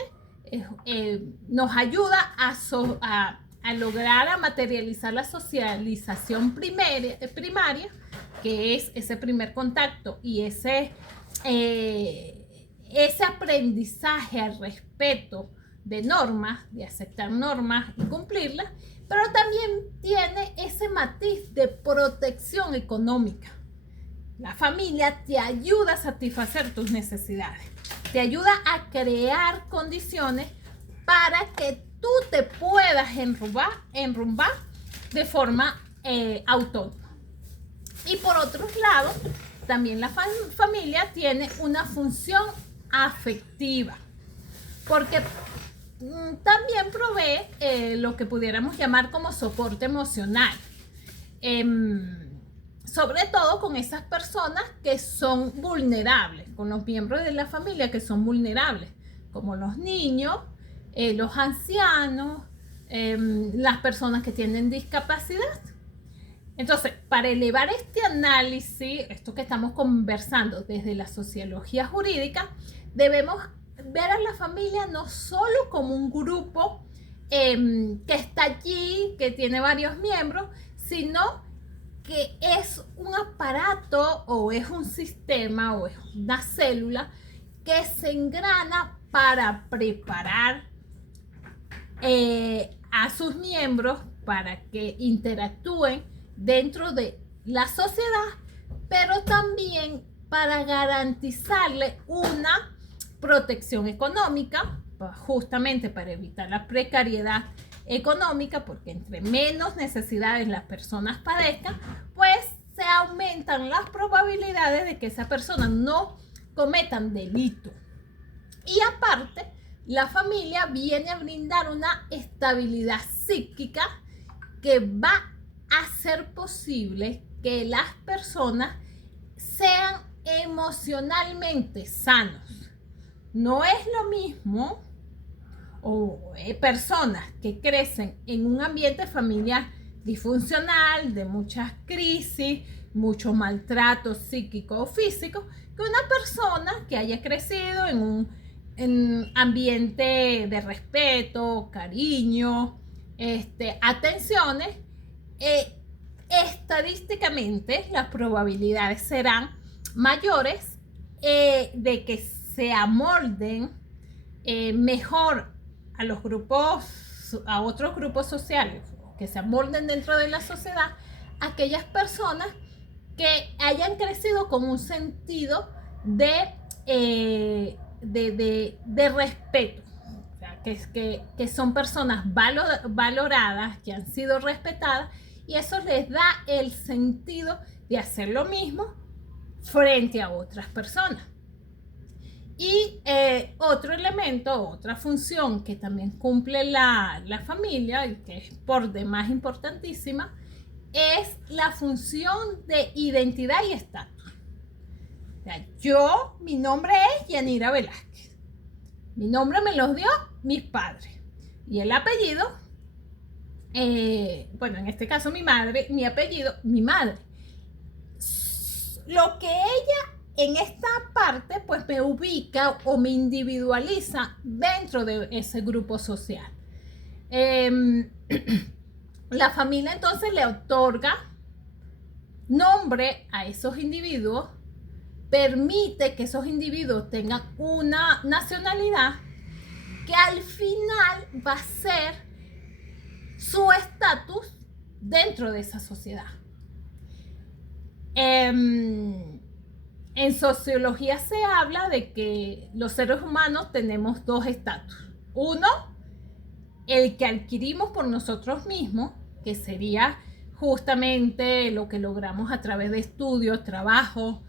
nos ayuda a lograr, a materializar la socialización primaria, que es ese primer contacto y ese aprendizaje al respeto de normas, de aceptar normas y cumplirlas, pero también tiene ese matiz de protección económica. La familia te ayuda a satisfacer tus necesidades, te ayuda a crear condiciones para que tú te puedas enrumbar de forma autónoma. Y por otro lado, también la familia tiene una función afectiva, porque también provee lo que pudiéramos llamar como soporte emocional, sobre todo con esas personas que son vulnerables, con los miembros de la familia que son vulnerables, como los niños, los ancianos, las personas que tienen discapacidad. Entonces, para elevar este análisis, esto que estamos conversando desde la sociología jurídica, debemos ver a la familia no solo como un grupo que está allí, que tiene varios miembros, sino que es un aparato o es un sistema o es una célula que se engrana para preparar a sus miembros para que interactúen dentro de la sociedad, pero también para garantizarle una protección económica, justamente para evitar la precariedad económica, porque entre menos necesidades las personas padezcan, pues se aumentan las probabilidades de que esa persona no cometan delito. Y aparte, la familia viene a brindar una estabilidad psíquica que va a hacer posible que las personas sean emocionalmente sanos. No es lo mismo o personas que crecen en un ambiente familiar disfuncional, de muchas crisis, mucho maltrato psíquico o físico, que una persona que haya crecido en un ambiente de respeto, cariño, atenciones. Estadísticamente las probabilidades serán mayores de que se amolden mejor a otros grupos sociales, que se amolden dentro de la sociedad, aquellas personas que hayan crecido con un sentido de respeto, o sea, que son personas valoradas, que han sido respetadas, y eso les da el sentido de hacer lo mismo frente a otras personas. Y otro elemento, otra función que también cumple la familia, y que es por demás importantísima, es la función de identidad y estatus. O sea, mi nombre es Yanira Velázquez. Mi nombre me lo dio mis padres. Y el apellido, bueno, en este caso mi madre, mi apellido, mi madre. Lo que ella en esta parte, pues me ubica o me individualiza dentro de ese grupo social. La familia entonces le otorga nombre a esos individuos, permite que esos individuos tengan una nacionalidad que al final va a ser su estatus dentro de esa sociedad. En sociología se habla de que los seres humanos tenemos dos estatus. Uno, el que adquirimos por nosotros mismos, que sería justamente lo que logramos a través de estudios, trabajo,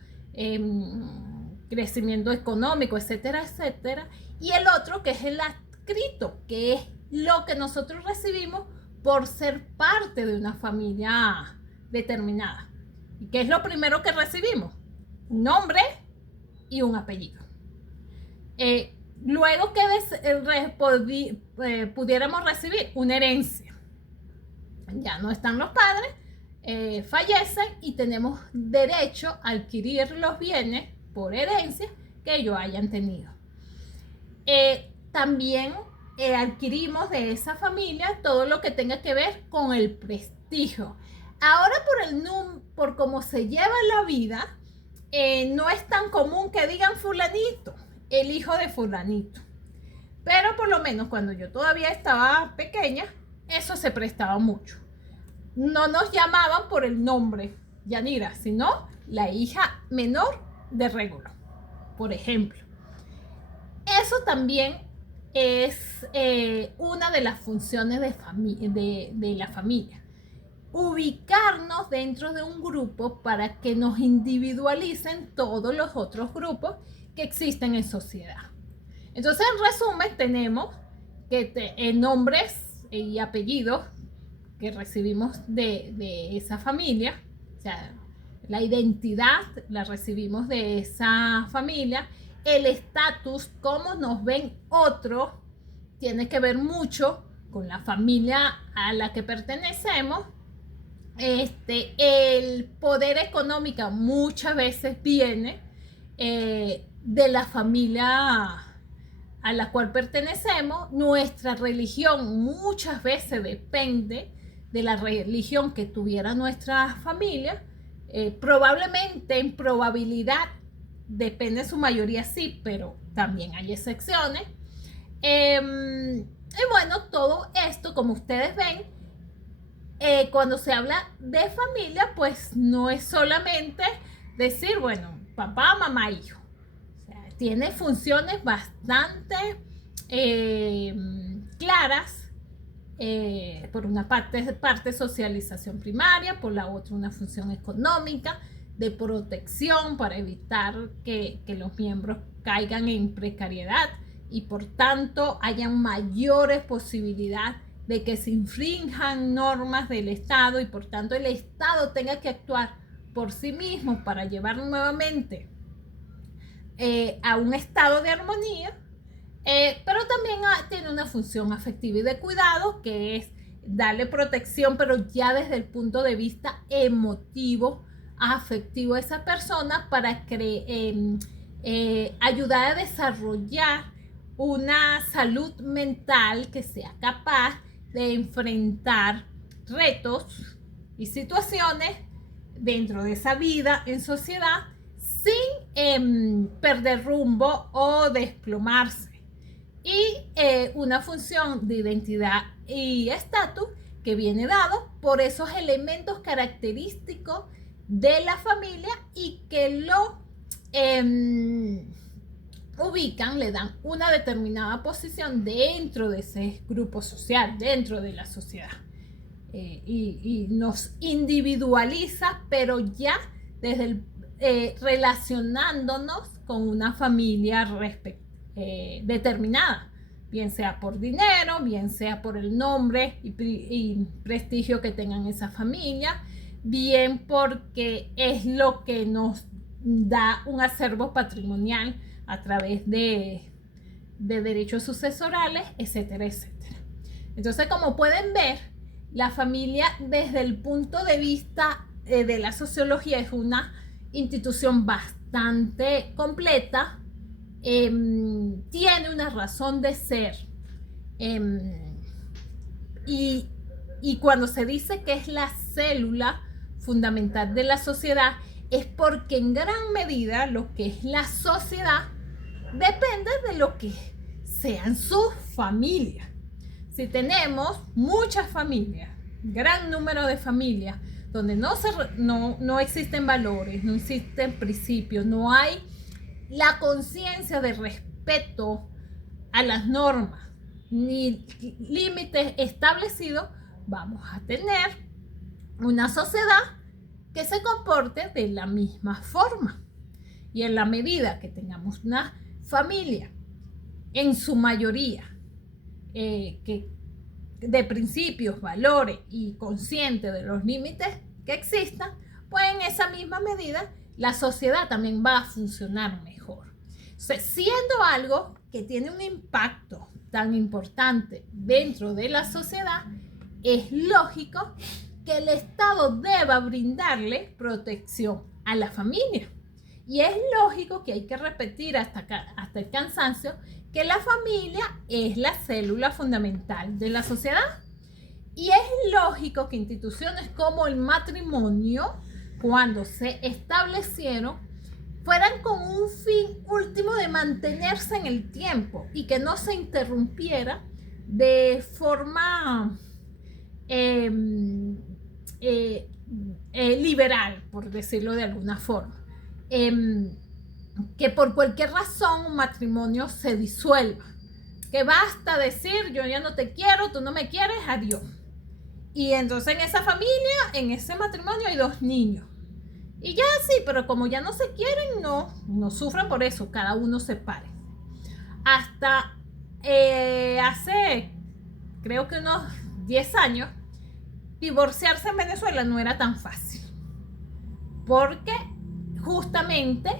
crecimiento económico, etcétera, etcétera. Y el otro, que es el adscrito, que es lo que nosotros recibimos por ser parte de una familia determinada. ¿Y qué es lo primero que recibimos? Un nombre y un apellido. Luego que pudiéramos recibir una herencia. Ya no están los padres, fallecen y tenemos derecho a adquirir los bienes por herencia que ellos hayan tenido. También adquirimos de esa familia todo lo que tenga que ver con el prestigio. Ahora por cómo se lleva la vida, no es tan común que digan fulanito, el hijo de fulanito. Pero por lo menos cuando yo todavía estaba pequeña, eso se prestaba mucho. No nos llamaban por el nombre Yanira, sino la hija menor de Régulo, por ejemplo. Eso también es una de las funciones de la familia. Ubicarnos dentro de un grupo para que nos individualicen todos los otros grupos que existen en sociedad. Entonces, en resumen, tenemos que nombres y apellidos que recibimos de esa familia, o sea, la identidad la recibimos de esa familia, el estatus, cómo nos ven otros, tiene que ver mucho con la familia a la que pertenecemos. El poder económico muchas veces viene de la familia a la cual pertenecemos. Nuestra religión muchas veces depende de la religión que tuviera nuestra familia. Probablemente en probabilidad depende de su mayoría, sí, pero también hay excepciones. Y bueno, todo esto, como ustedes ven, cuando se habla de familia, pues no es solamente decir, bueno, papá, mamá, hijo. O sea, tiene funciones bastante claras. Por una parte socialización primaria, por la otra una función económica de protección para evitar que los miembros caigan en precariedad y por tanto hayan mayores posibilidades de que se infrinjan normas del Estado y por tanto el Estado tenga que actuar por sí mismo para llevar nuevamente a un estado de armonía, pero también tiene una función afectiva y de cuidado, que es darle protección, pero ya desde el punto de vista emotivo, afectivo a esa persona para ayudar a desarrollar una salud mental que sea capaz de enfrentar retos y situaciones dentro de esa vida en sociedad sin perder rumbo o desplomarse. Y una función de identidad y estatus que viene dado por esos elementos característicos de la familia y que lo ubican, le dan una determinada posición dentro de ese grupo social, dentro de la sociedad. Y nos individualiza, pero ya desde relacionándonos con una familia determinada, bien sea por dinero, bien sea por el nombre y prestigio que tengan esa familia, bien porque es lo que nos da un acervo patrimonial a través de derechos sucesorales, etcétera, etcétera. Entonces, como pueden ver, la familia desde el punto de vista de la sociología es una institución bastante completa, tiene una razón de ser, y cuando se dice que es la célula fundamental de la sociedad, es porque en gran medida lo que es la sociedad depende de lo que sean sus familias. Si tenemos muchas familias, gran número de familias, donde no existen valores, no existen principios, no hay la conciencia de respeto a las normas, ni límites establecidos, vamos a tener una sociedad que se comporte de la misma forma. Y en la medida que tengamos una familia, en su mayoría, que de principios, valores y consciente de los límites que existan, pues en esa misma medida la sociedad también va a funcionar mejor. O sea, siendo algo que tiene un impacto tan importante dentro de la sociedad, es lógico que el Estado deba brindarle protección a la familia. Y es lógico que hay que repetir hasta el cansancio que la familia es la célula fundamental de la sociedad. Y es lógico que instituciones como el matrimonio, cuando se establecieron, fueran con un fin último de mantenerse en el tiempo y que no se interrumpiera de forma liberal, por decirlo de alguna forma. Que por cualquier razón un matrimonio se disuelva, que basta decir yo ya no te quiero, tú no me quieres, adiós. Y entonces en esa familia, en ese matrimonio hay 2 niños y ya sí, pero como ya no se quieren, no sufran por eso, cada uno se pare. Hasta hace creo que unos 10 años divorciarse en Venezuela no era tan fácil, porque justamente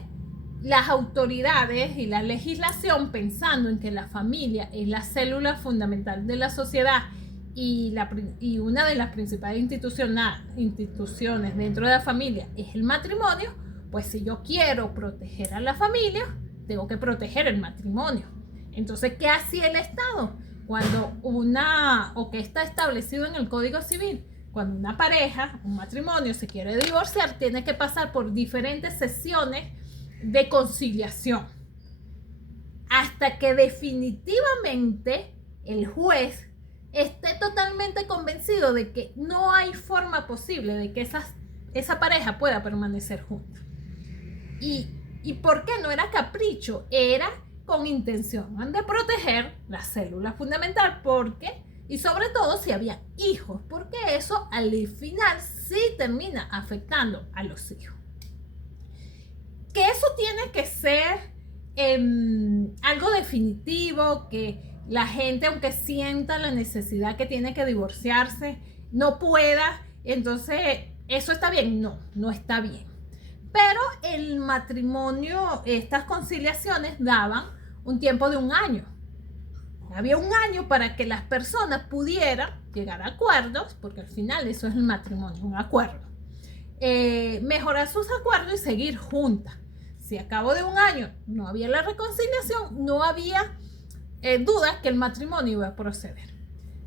las autoridades y la legislación, pensando en que la familia es la célula fundamental de la sociedad y una de las principales instituciones dentro de la familia es el matrimonio, pues si yo quiero proteger a la familia, tengo que proteger el matrimonio. Entonces, ¿qué hacía el Estado? Que está establecido en el Código Civil, cuando una pareja, un matrimonio se quiere divorciar, tiene que pasar por diferentes sesiones de conciliación hasta que definitivamente el juez esté totalmente convencido de que no hay forma posible de que esa pareja pueda permanecer junta. ¿Y por qué? No era capricho, era con intención de proteger la célula fundamental, y sobre todo si había hijos, porque eso al final sí termina afectando a los hijos. Que eso tiene que ser algo definitivo, que la gente, aunque sienta la necesidad que tiene que divorciarse, no pueda, entonces eso está bien. No está bien. Pero el matrimonio, estas conciliaciones daban un tiempo de 1 año. Había 1 año para que las personas pudieran llegar a acuerdos, porque al final eso es el matrimonio, un acuerdo. Mejorar sus acuerdos y seguir juntas. Si a cabo de 1 año no había la reconciliación, no había dudas que el matrimonio iba a proceder.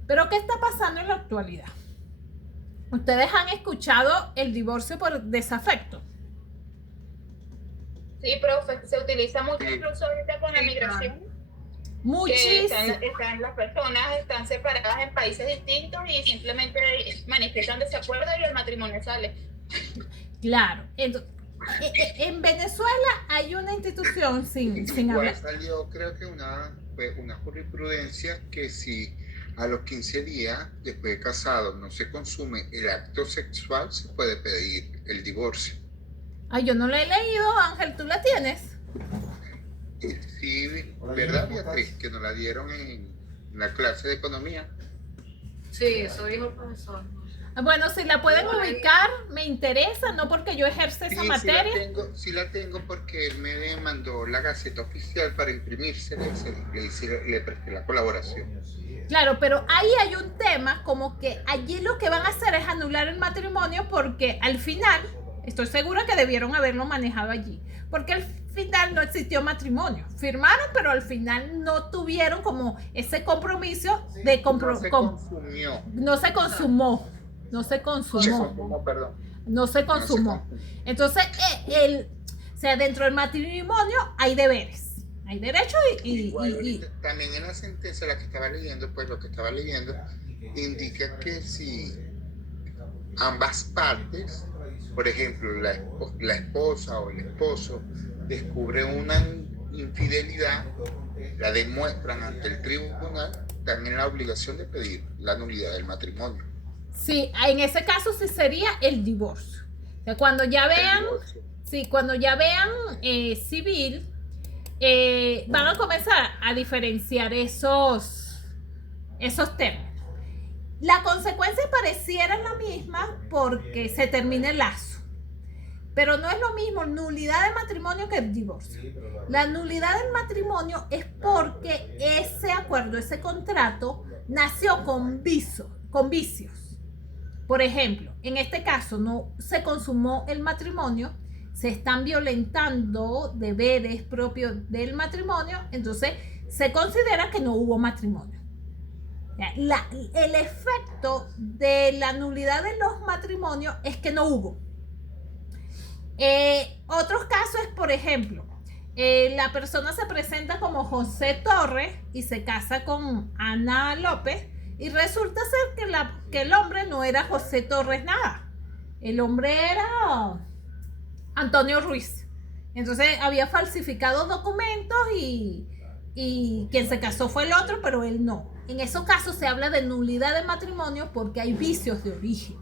Pero ¿qué está pasando en la actualidad? Ustedes han escuchado el divorcio por desafecto. Sí, profe, se utiliza mucho incluso ahorita con la migración. Muchísimo. Las personas están separadas en países distintos y simplemente manifiestan desacuerdo y el matrimonio sale. Claro. Entonces, en Venezuela hay una institución sin hablar. Salió, creo que una jurisprudencia que si a los 15 días después de casado no se consume el acto sexual, se puede pedir el divorcio. Ay, yo no la he leído, Ángel, ¿tú la tienes? Sí, ¿verdad, Beatriz? Que nos la dieron en la clase de economía. Sí, eso dijo el profesor. Bueno, si la pueden ubicar, me interesa, no porque yo ejerce esa materia. Sí la tengo porque él me mandó la Gaceta Oficial para imprimírsela y le presté la colaboración. Claro, pero ahí hay un tema como que allí lo que van a hacer es anular el matrimonio porque al final, estoy segura que debieron haberlo manejado allí, porque al final no existió matrimonio. Firmaron, pero al final no tuvieron como ese compromiso de consumió. No se consumó. Perdón. No se consumó. Entonces, o sea, dentro del matrimonio hay deberes. Hay derechos y también en la sentencia, la que estaba leyendo, pues lo que estaba leyendo, indica que si ambas partes, por ejemplo, la esposa o el esposo, descubre una infidelidad, la demuestran ante el tribunal, también la obligación de pedir la nulidad del matrimonio. Sí, en ese caso sí sería el divorcio. O sea, cuando ya vean, civil, van a comenzar a diferenciar esos términos. La consecuencia pareciera la misma porque se termina el lazo, pero no es lo mismo nulidad de matrimonio que el divorcio. La nulidad del matrimonio es porque ese acuerdo, ese contrato nació con vicios. Por ejemplo, en este caso no se consumó el matrimonio, se están violentando deberes propios del matrimonio, entonces se considera que no hubo matrimonio. El efecto de la nulidad de los matrimonios es que no hubo. Otros casos es, por ejemplo, la persona se presenta como José Torres y se casa con Ana López y resulta ser que el hombre no era José Torres nada. El hombre era Antonio Ruiz. Entonces había falsificado documentos y quien se casó fue el otro, pero él no. En esos casos se habla de nulidad de matrimonio porque hay vicios de origen.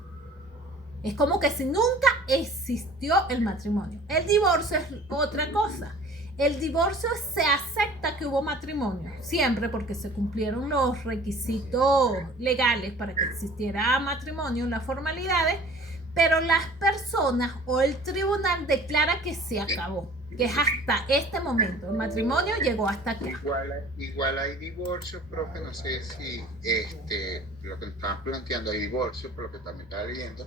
Es como que si nunca existió el matrimonio. El divorcio es otra cosa. El divorcio se acepta que hubo matrimonio, siempre porque se cumplieron los requisitos legales para que existiera matrimonio, las formalidades, pero las personas o el tribunal declara que se acabó, que es hasta este momento. El matrimonio llegó hasta acá. Igual hay divorcios, profe, no sé si lo que estaban planteando hay divorcio, por lo que también estaba leyendo,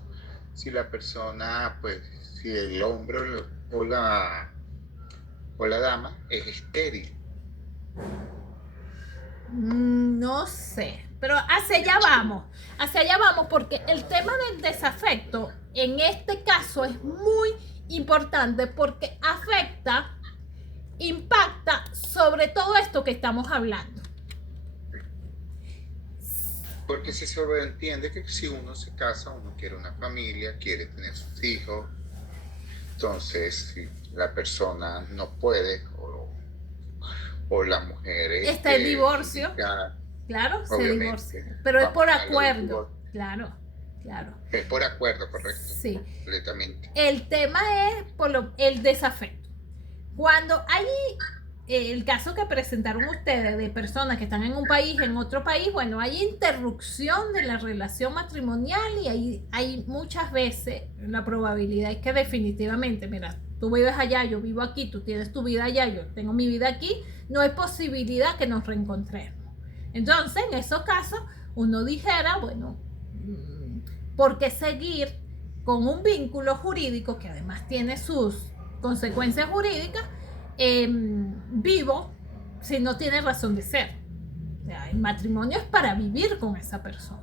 si la persona, pues, si el hombre o la dama es estéril. No sé, pero hacia allá vamos porque el tema del desafecto en este caso es muy importante porque impacta sobre todo esto que estamos hablando. Porque se sobreentiende que si uno se casa, uno quiere una familia, quiere tener sus hijos. Entonces, si la persona no puede o la mujer está el divorcio, claro, se divorcia, pero es por acuerdo, claro. Es por acuerdo, correcto. Sí. Completamente. El tema es el desafecto. Cuando hay el caso que presentaron ustedes de personas que están en un país, en otro país, bueno, hay interrupción de la relación matrimonial y hay muchas veces la probabilidad es que definitivamente, mira, tú vives allá, yo vivo aquí, tú tienes tu vida allá, yo tengo mi vida aquí, no hay posibilidad que nos reencontremos. Entonces, en esos casos, uno dijera, bueno, ¿por qué seguir con un vínculo jurídico que además tiene sus consecuencias jurídicas vivo si no tiene razón de ser? O sea, el matrimonio es para vivir con esa persona.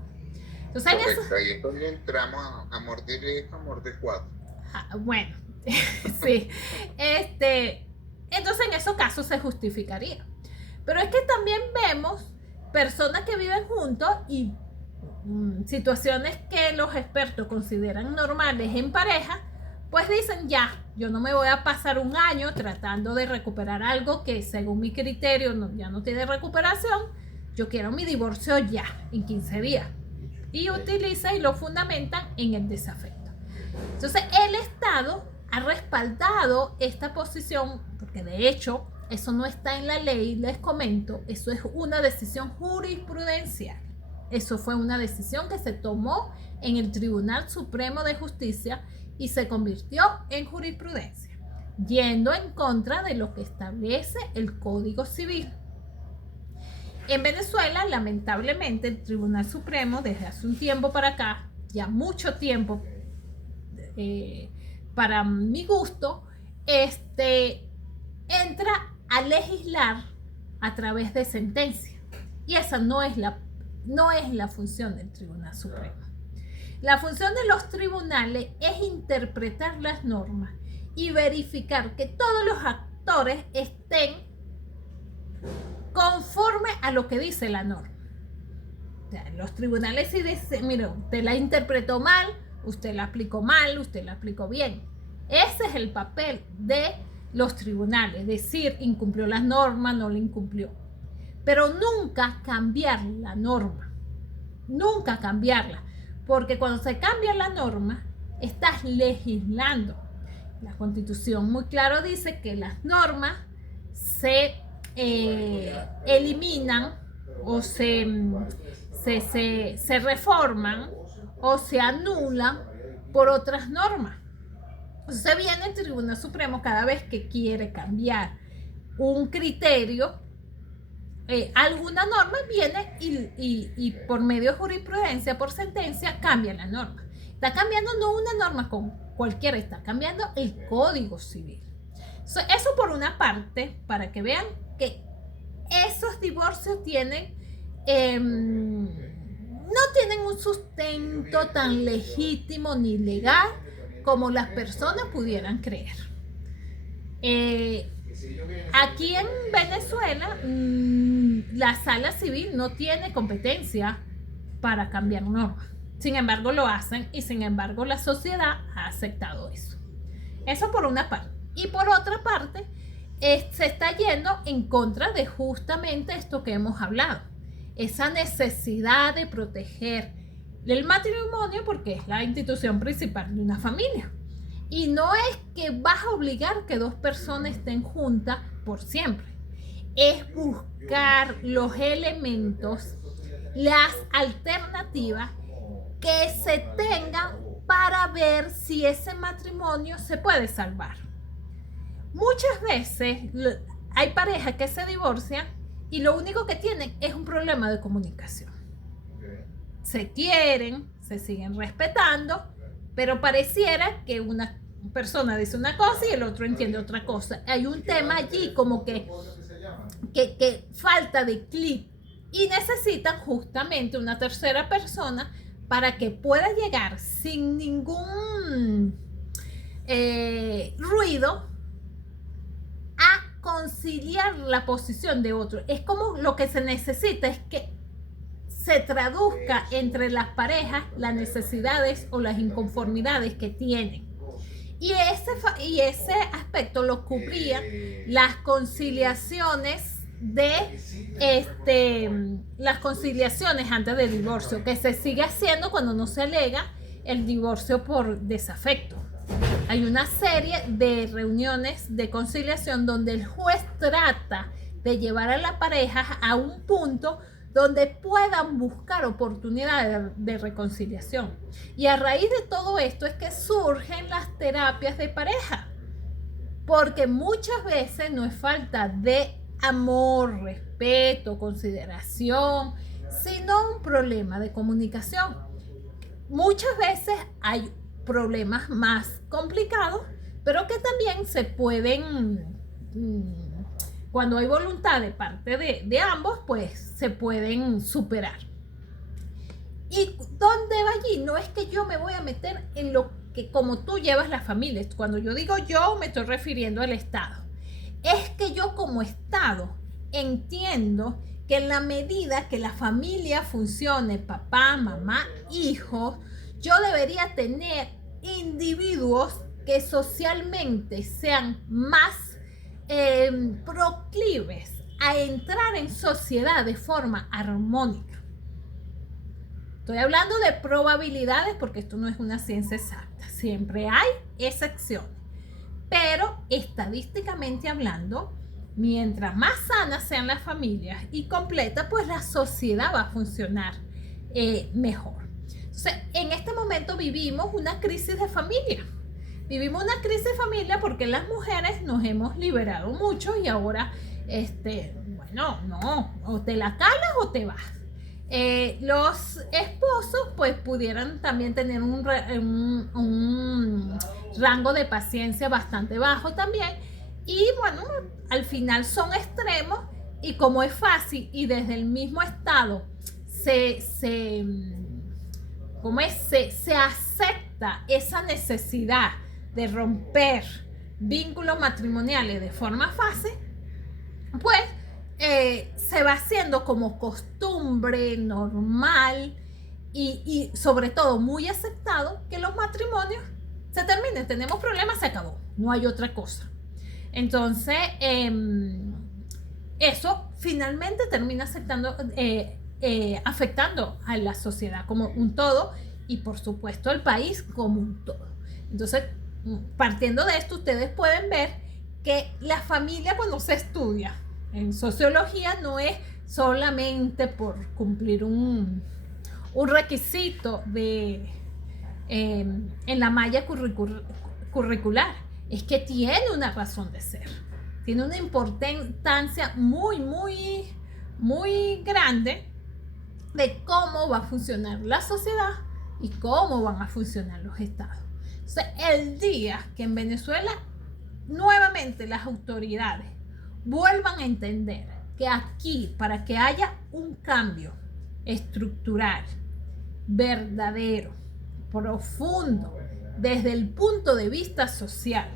Entonces, correcto, ahí es donde entramos a amor de viejo, amor de cuatro. Bueno, sí. Entonces en esos casos se justificaría. Pero es que también vemos personas que viven juntos y situaciones que los expertos consideran normales en pareja, pues dicen ya, yo no me voy a pasar un año tratando de recuperar algo que según mi criterio ya no tiene recuperación, yo quiero mi divorcio ya, en 15 días. Y utiliza y lo fundamentan en el desafecto. Entonces el Estado ha respaldado esta posición, porque de hecho eso no está en la ley, les comento, eso es una decisión jurisprudencial. Eso fue una decisión que se tomó en el Tribunal Supremo de Justicia y se convirtió en jurisprudencia, yendo en contra de lo que establece el Código Civil. En Venezuela, lamentablemente, el Tribunal Supremo, desde hace un tiempo para acá, ya mucho tiempo, para mi gusto, entra a legislar a través de sentencia. Y esa no es la función del Tribunal Supremo. La función de los tribunales es interpretar las normas y verificar que todos los actores estén conforme a lo que dice la norma. O sea, los tribunales sí dicen, mire, usted la interpretó mal, usted la aplicó mal, usted la aplicó bien. Ese es el papel de los tribunales, decir, incumplió las normas, no la incumplió. Pero nunca cambiar la norma, nunca cambiarla, porque cuando se cambia la norma, estás legislando. La Constitución muy claro dice que las normas se eliminan o se reforman o se anulan por otras normas. Entonces viene el Tribunal Supremo cada vez que quiere cambiar un criterio, alguna norma, viene y por medio de jurisprudencia, por sentencia, cambia la norma. Está cambiando no una norma con cualquiera, está cambiando el Código Civil. Eso por una parte, para que vean que esos divorcios tienen, no tienen un sustento tan legítimo ni legal como las personas pudieran creer. Aquí en Venezuela, la sala civil no tiene competencia para cambiar normas. Sin embargo, lo hacen y sin embargo la sociedad ha aceptado eso. Eso por una parte. Y por otra parte, se está yendo en contra de justamente esto que hemos hablado. Esa necesidad de proteger el matrimonio porque es la institución principal de una familia. Y no es que vas a obligar que dos personas estén juntas por siempre. Es buscar los elementos, las alternativas que se tengan para ver si ese matrimonio se puede salvar. Muchas veces hay parejas que se divorcian y lo único que tienen es un problema de comunicación. Se quieren, se siguen respetando, pero pareciera que una persona dice una cosa y el otro entiende otra cosa. Hay un tema allí como que falta de clic y necesitan justamente una tercera persona para que pueda llegar sin ningún ruido a conciliar la posición de otro. Es como lo que se necesita es que se traduzca entre las parejas las necesidades o las inconformidades que tienen. Y ese aspecto lo cubrían las conciliaciones las conciliaciones antes del divorcio, que se sigue haciendo cuando no se alega el divorcio por desafecto. Hay una serie de reuniones de conciliación donde el juez trata de llevar a la pareja a un punto donde puedan buscar oportunidades de reconciliación. Y a raíz de todo esto es que surgen las terapias de pareja, porque muchas veces no es falta de amor, respeto, consideración, sino un problema de comunicación. Muchas veces hay problemas más complicados, pero que también se pueden, cuando hay voluntad de parte de ambos, pues se pueden superar. ¿Y dónde va allí? No es que yo me voy a meter en lo que como tú llevas la familia. Cuando yo digo yo, me estoy refiriendo al Estado. Es que yo como Estado entiendo que en la medida que la familia funcione, papá, mamá, hijos, yo debería tener individuos que socialmente sean más proclives a entrar en sociedad de forma armónica. Estoy hablando de probabilidades porque esto no es una ciencia exacta. Siempre hay excepciones. Pero estadísticamente hablando, mientras más sanas sean las familias y completas, pues la sociedad va a funcionar mejor. Entonces, en este momento vivimos una crisis de familia. Vivimos una crisis de familia porque las mujeres nos hemos liberado mucho y ahora, bueno, no, o te la calas o te vas. Los esposos pues pudieran también tener un rango de paciencia bastante bajo también, y bueno, al final son extremos, y como es fácil y desde el mismo estado se acepta esa necesidad de romper vínculos matrimoniales de forma fácil, pues se va haciendo como costumbre normal y sobre todo muy aceptado que los matrimonios se terminen. Tenemos problemas, se acabó, no hay otra cosa. Entonces eso finalmente termina afectando a la sociedad como un todo, y por supuesto al país como un todo. Entonces, partiendo de esto, ustedes pueden ver que la familia, cuando se estudia en sociología, no es solamente por cumplir un requisito en la malla curricular, es que tiene una razón de ser, tiene una importancia muy, muy, muy grande de cómo va a funcionar la sociedad y cómo van a funcionar los estados. O sea, el día que en Venezuela nuevamente las autoridades vuelvan a entender que aquí, para que haya un cambio estructural, verdadero, profundo, desde el punto de vista social,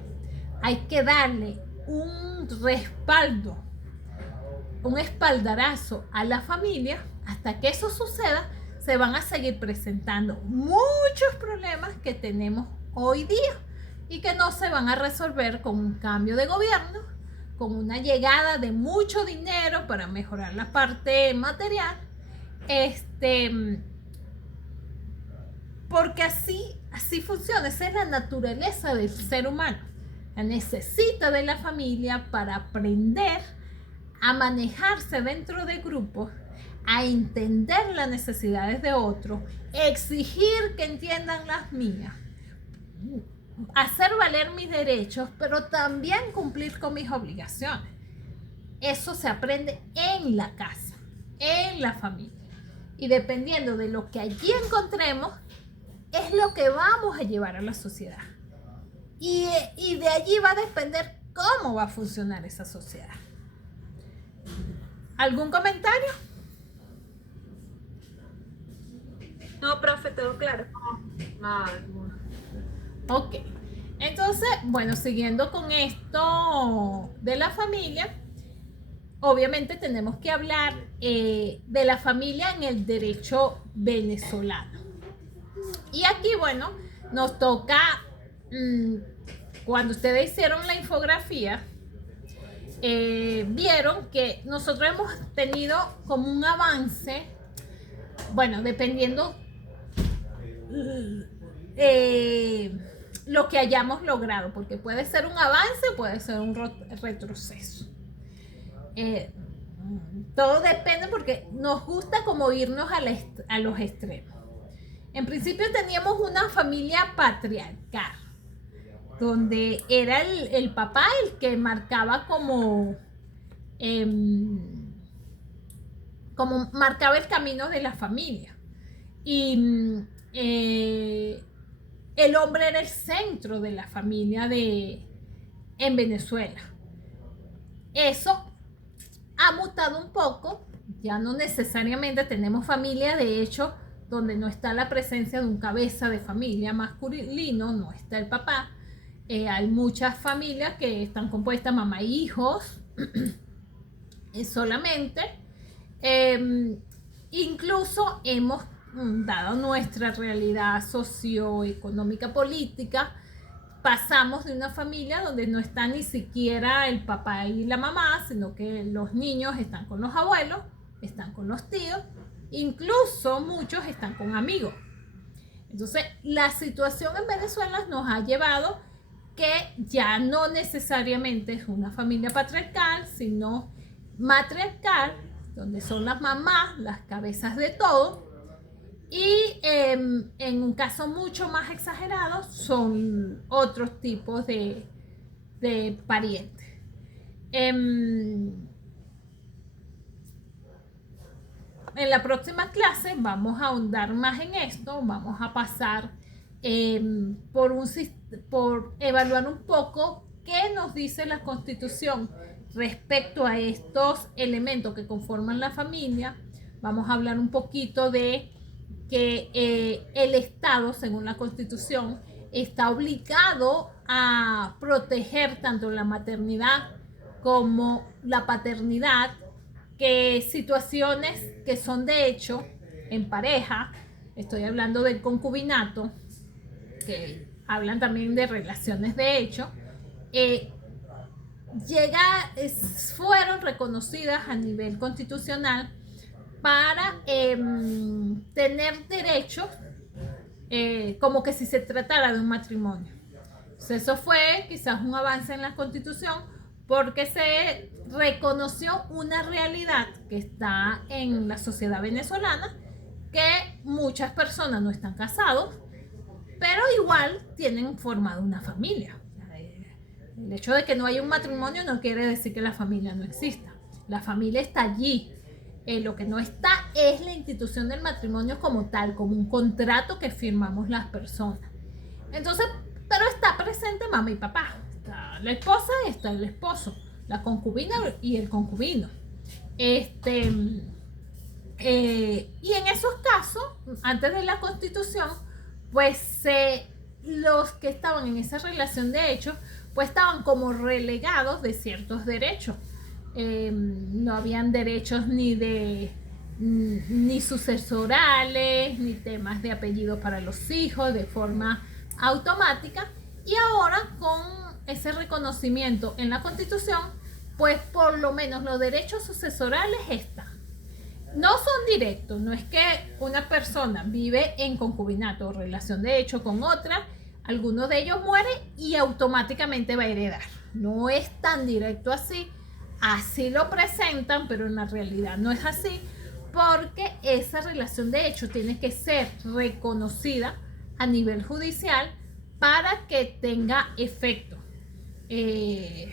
hay que darle un respaldo, un espaldarazo a la familia. Hasta que eso suceda, se van a seguir presentando muchos problemas que tenemos hoy día y que no se van a resolver con un cambio de gobierno, con una llegada de mucho dinero para mejorar la parte material, porque así funciona. Esa es la naturaleza del ser humano. Necesita de la familia para aprender a manejarse dentro de grupos, a entender las necesidades de otros, exigir que entiendan las mías, hacer valer mis derechos, pero también cumplir con mis obligaciones. Eso se aprende en la casa, en la familia. Y dependiendo de lo que allí encontremos, es lo que vamos a llevar a la sociedad. Y de allí va a depender cómo va a funcionar esa sociedad. ¿Algún comentario? No, profe, todo claro. Ok. Entonces, bueno, siguiendo con esto de la familia, obviamente tenemos que hablar de la familia en el derecho venezolano. Y aquí, bueno, nos toca, cuando ustedes hicieron la infografía, vieron que nosotros hemos tenido como un avance, bueno, dependiendo lo que hayamos logrado, porque puede ser un avance, puede ser un retroceso. Todo depende, porque nos gusta como irnos a los extremos. En principio teníamos una familia patriarcal, donde era el papá el que marcaba como marcaba el camino de la familia. Y el hombre era el centro de la familia en Venezuela. Eso ha mutado un poco, ya no necesariamente tenemos familia, de hecho, donde no está la presencia de un cabeza de familia masculino, no está el papá. Hay muchas familias que están compuestas mamá e hijos solamente. Incluso hemos dado nuestra realidad socioeconómica política, pasamos de una familia donde no está ni siquiera el papá y la mamá, sino que los niños están con los abuelos, están con los tíos, incluso muchos están con amigos. Entonces, la situación en Venezuela nos ha llevado que ya no necesariamente es una familia patriarcal, sino matriarcal, donde son las mamás las cabezas de todo, Y en un caso mucho más exagerado son otros tipos de parientes. En la próxima clase vamos a ahondar más en esto, vamos a pasar por evaluar un poco qué nos dice la Constitución respecto a estos elementos que conforman la familia. Vamos a hablar un poquito de que el Estado, según la Constitución, está obligado a proteger tanto la maternidad como la paternidad, que situaciones que son de hecho en pareja, estoy hablando del concubinato, que hablan también de relaciones de hecho, fueron reconocidas a nivel constitucional para tener derechos como que si se tratara de un matrimonio. Entonces, eso fue quizás un avance en la Constitución porque se reconoció una realidad que está en la sociedad venezolana, que muchas personas no están casados, pero igual tienen formado una familia. El hecho de que no haya un matrimonio no quiere decir que la familia no exista. La familia está allí. Lo que no está es la institución del matrimonio como tal, como un contrato que firmamos las personas. Entonces, pero está presente mamá y papá. Está la esposa y está el esposo, la concubina y el concubino. Y en esos casos, antes de la Constitución, pues los que estaban en esa relación de hecho, pues estaban como relegados de ciertos derechos. No habían derechos ni sucesorales, ni temas de apellido para los hijos de forma automática. Y ahora con ese reconocimiento en la Constitución, pues por lo menos los derechos sucesorales están. No son directos, no es que una persona vive en concubinato o relación de hecho con otra, alguno de ellos muere y automáticamente va a heredar. No es tan directo así. Así lo presentan, pero en la realidad no es así, porque esa relación de hecho tiene que ser reconocida a nivel judicial para que tenga efecto.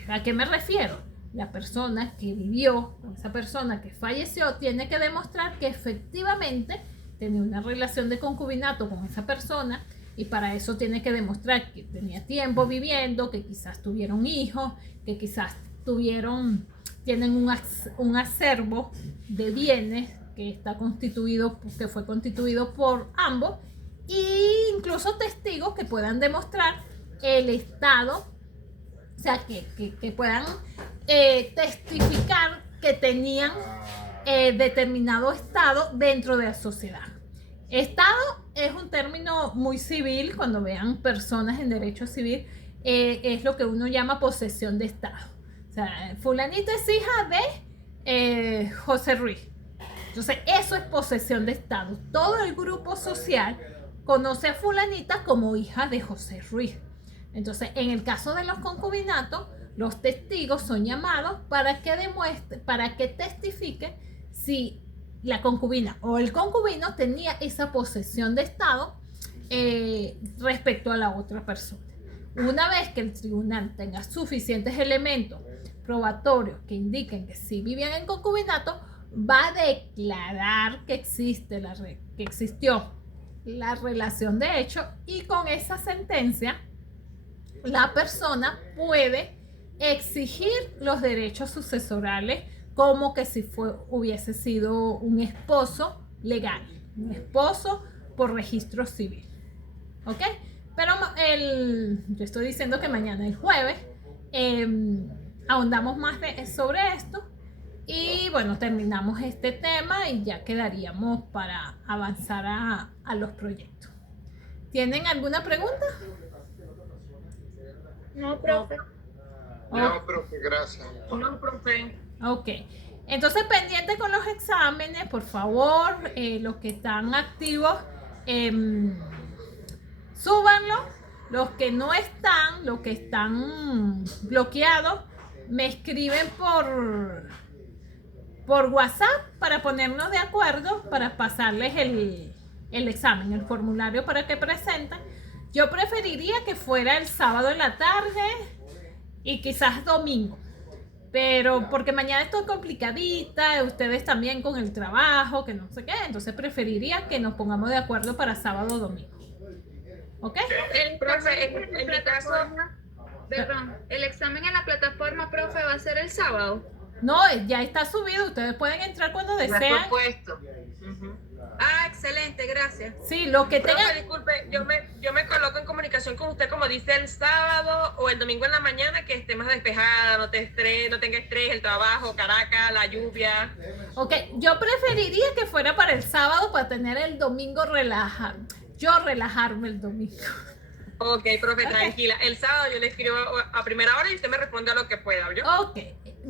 ¿A qué me refiero? La persona que vivió con esa persona que falleció tiene que demostrar que efectivamente tenía una relación de concubinato con esa persona, y para eso tiene que demostrar que tenía tiempo viviendo, que quizás tuvieron hijos, que quizás tienen un acervo de bienes que fue constituido por ambos, e incluso testigos que puedan demostrar el estado, o sea, que puedan testificar que tenían determinado estado dentro de la sociedad. Estado es un término muy civil. Cuando vean personas en derecho civil, es lo que uno llama posesión de estado. O sea, fulanita es hija de José Ruiz. Entonces, eso es posesión de estado. Todo el grupo social conoce a fulanita como hija de José Ruiz. Entonces, en el caso de los concubinatos, los testigos son llamados para que testifiquen si la concubina o el concubino tenía esa posesión de estado respecto a la otra persona. Una vez que el tribunal tenga suficientes elementos probatorios que indiquen que sí vivían en concubinato, va a declarar que existió la relación de hecho, y con esa sentencia la persona puede exigir los derechos sucesorales como que si hubiese sido un esposo legal, un esposo por registro civil. ¿Ok? Pero yo estoy diciendo que mañana, el jueves, ahondamos más sobre esto y bueno, terminamos este tema y ya quedaríamos para avanzar a los proyectos. ¿Tienen alguna pregunta? No, profe. No, profe, gracias. No, profe. Ok. Entonces, pendiente con los exámenes, por favor, los que están activos, súbanlo. Los que no están, los que están bloqueados, me escriben por WhatsApp para ponernos de acuerdo, para pasarles el examen, el formulario para que presenten. Yo preferiría que fuera el sábado en la tarde y quizás domingo. Pero porque mañana estoy complicadita, ustedes también con el trabajo, que no sé qué, entonces preferiría que nos pongamos de acuerdo para sábado o domingo. ¿Ok? El Profe, examen en mi caso, perdón, el examen en la plataforma, profe, va a ser el sábado. No, ya está subido, ustedes pueden entrar cuando Ya fue desean. puesto. Ah, excelente, gracias. Sí, lo que profe, tengan. disculpe, yo me coloco en comunicación con usted como dice el sábado o el domingo en la mañana, que esté más despejada, no tenga estrés, el trabajo, Caracas, la lluvia. Ok, yo preferiría que fuera para el sábado para tener el domingo relajarme el domingo. Ok, profe, tranquila. El sábado yo le escribo a primera hora y usted me responde a lo que pueda, ¿yo? Ok,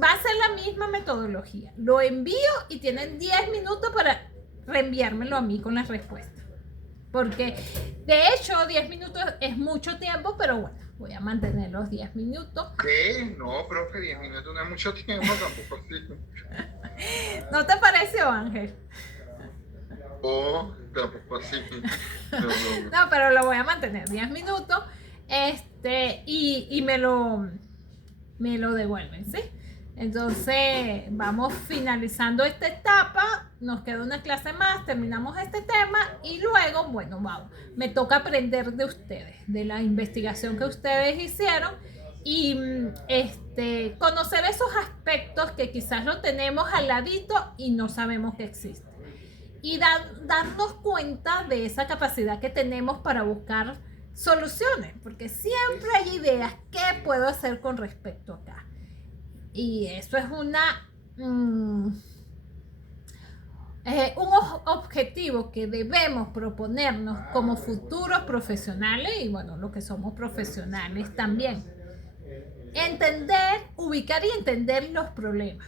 va a ser la misma metodología. Lo envío y tienen 10 minutos para reenviármelo a mí con las respuestas. Porque de hecho 10 minutos es mucho tiempo, pero bueno, voy a mantener los 10 minutos. ¿Qué? No, profe, 10 minutos no es mucho tiempo, tampoco así. ¿No te pareció, Ángel? Oh, tampoco así. No, no. No, pero lo voy a mantener 10 minutos y me lo devuelven, ¿sí? Entonces vamos finalizando esta etapa, nos queda una clase más, terminamos este tema y luego, bueno, vamos, me toca aprender de ustedes, de la investigación que ustedes hicieron y conocer esos aspectos que quizás lo tenemos al ladito y no sabemos que existen. Y darnos cuenta de esa capacidad que tenemos para buscar soluciones, porque siempre hay ideas, ¿qué puedo hacer con respecto acá? Y eso es un objetivo que debemos proponernos como futuros profesionales y bueno, lo que somos profesionales también. Ubicar y entender los problemas.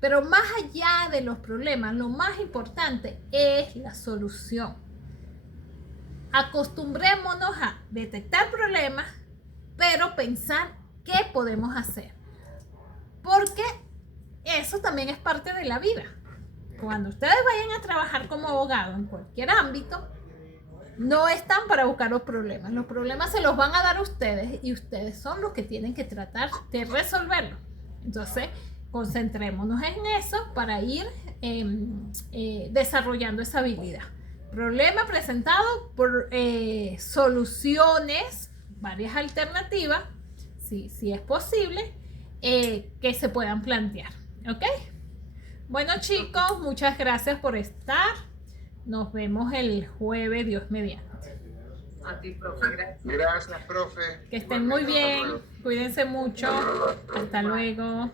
Pero más allá de los problemas, lo más importante es la solución. Acostumbrémonos a detectar problemas, pero pensar qué podemos hacer. Porque eso también es parte de la vida. Cuando ustedes vayan a trabajar como abogado en cualquier ámbito, no están para buscar los problemas. Los problemas se los van a dar ustedes y ustedes son los que tienen que tratar de resolverlos. Entonces, concentrémonos en eso para ir desarrollando esa habilidad. Problema presentado por soluciones, varias alternativas, si es posible, que se puedan plantear. ¿Ok? Bueno, chicos, muchas gracias por estar. Nos vemos el jueves, Dios mediante. A ti, profe, gracias. Gracias, profe. Que estén muy bien. Cuídense mucho. Hasta luego.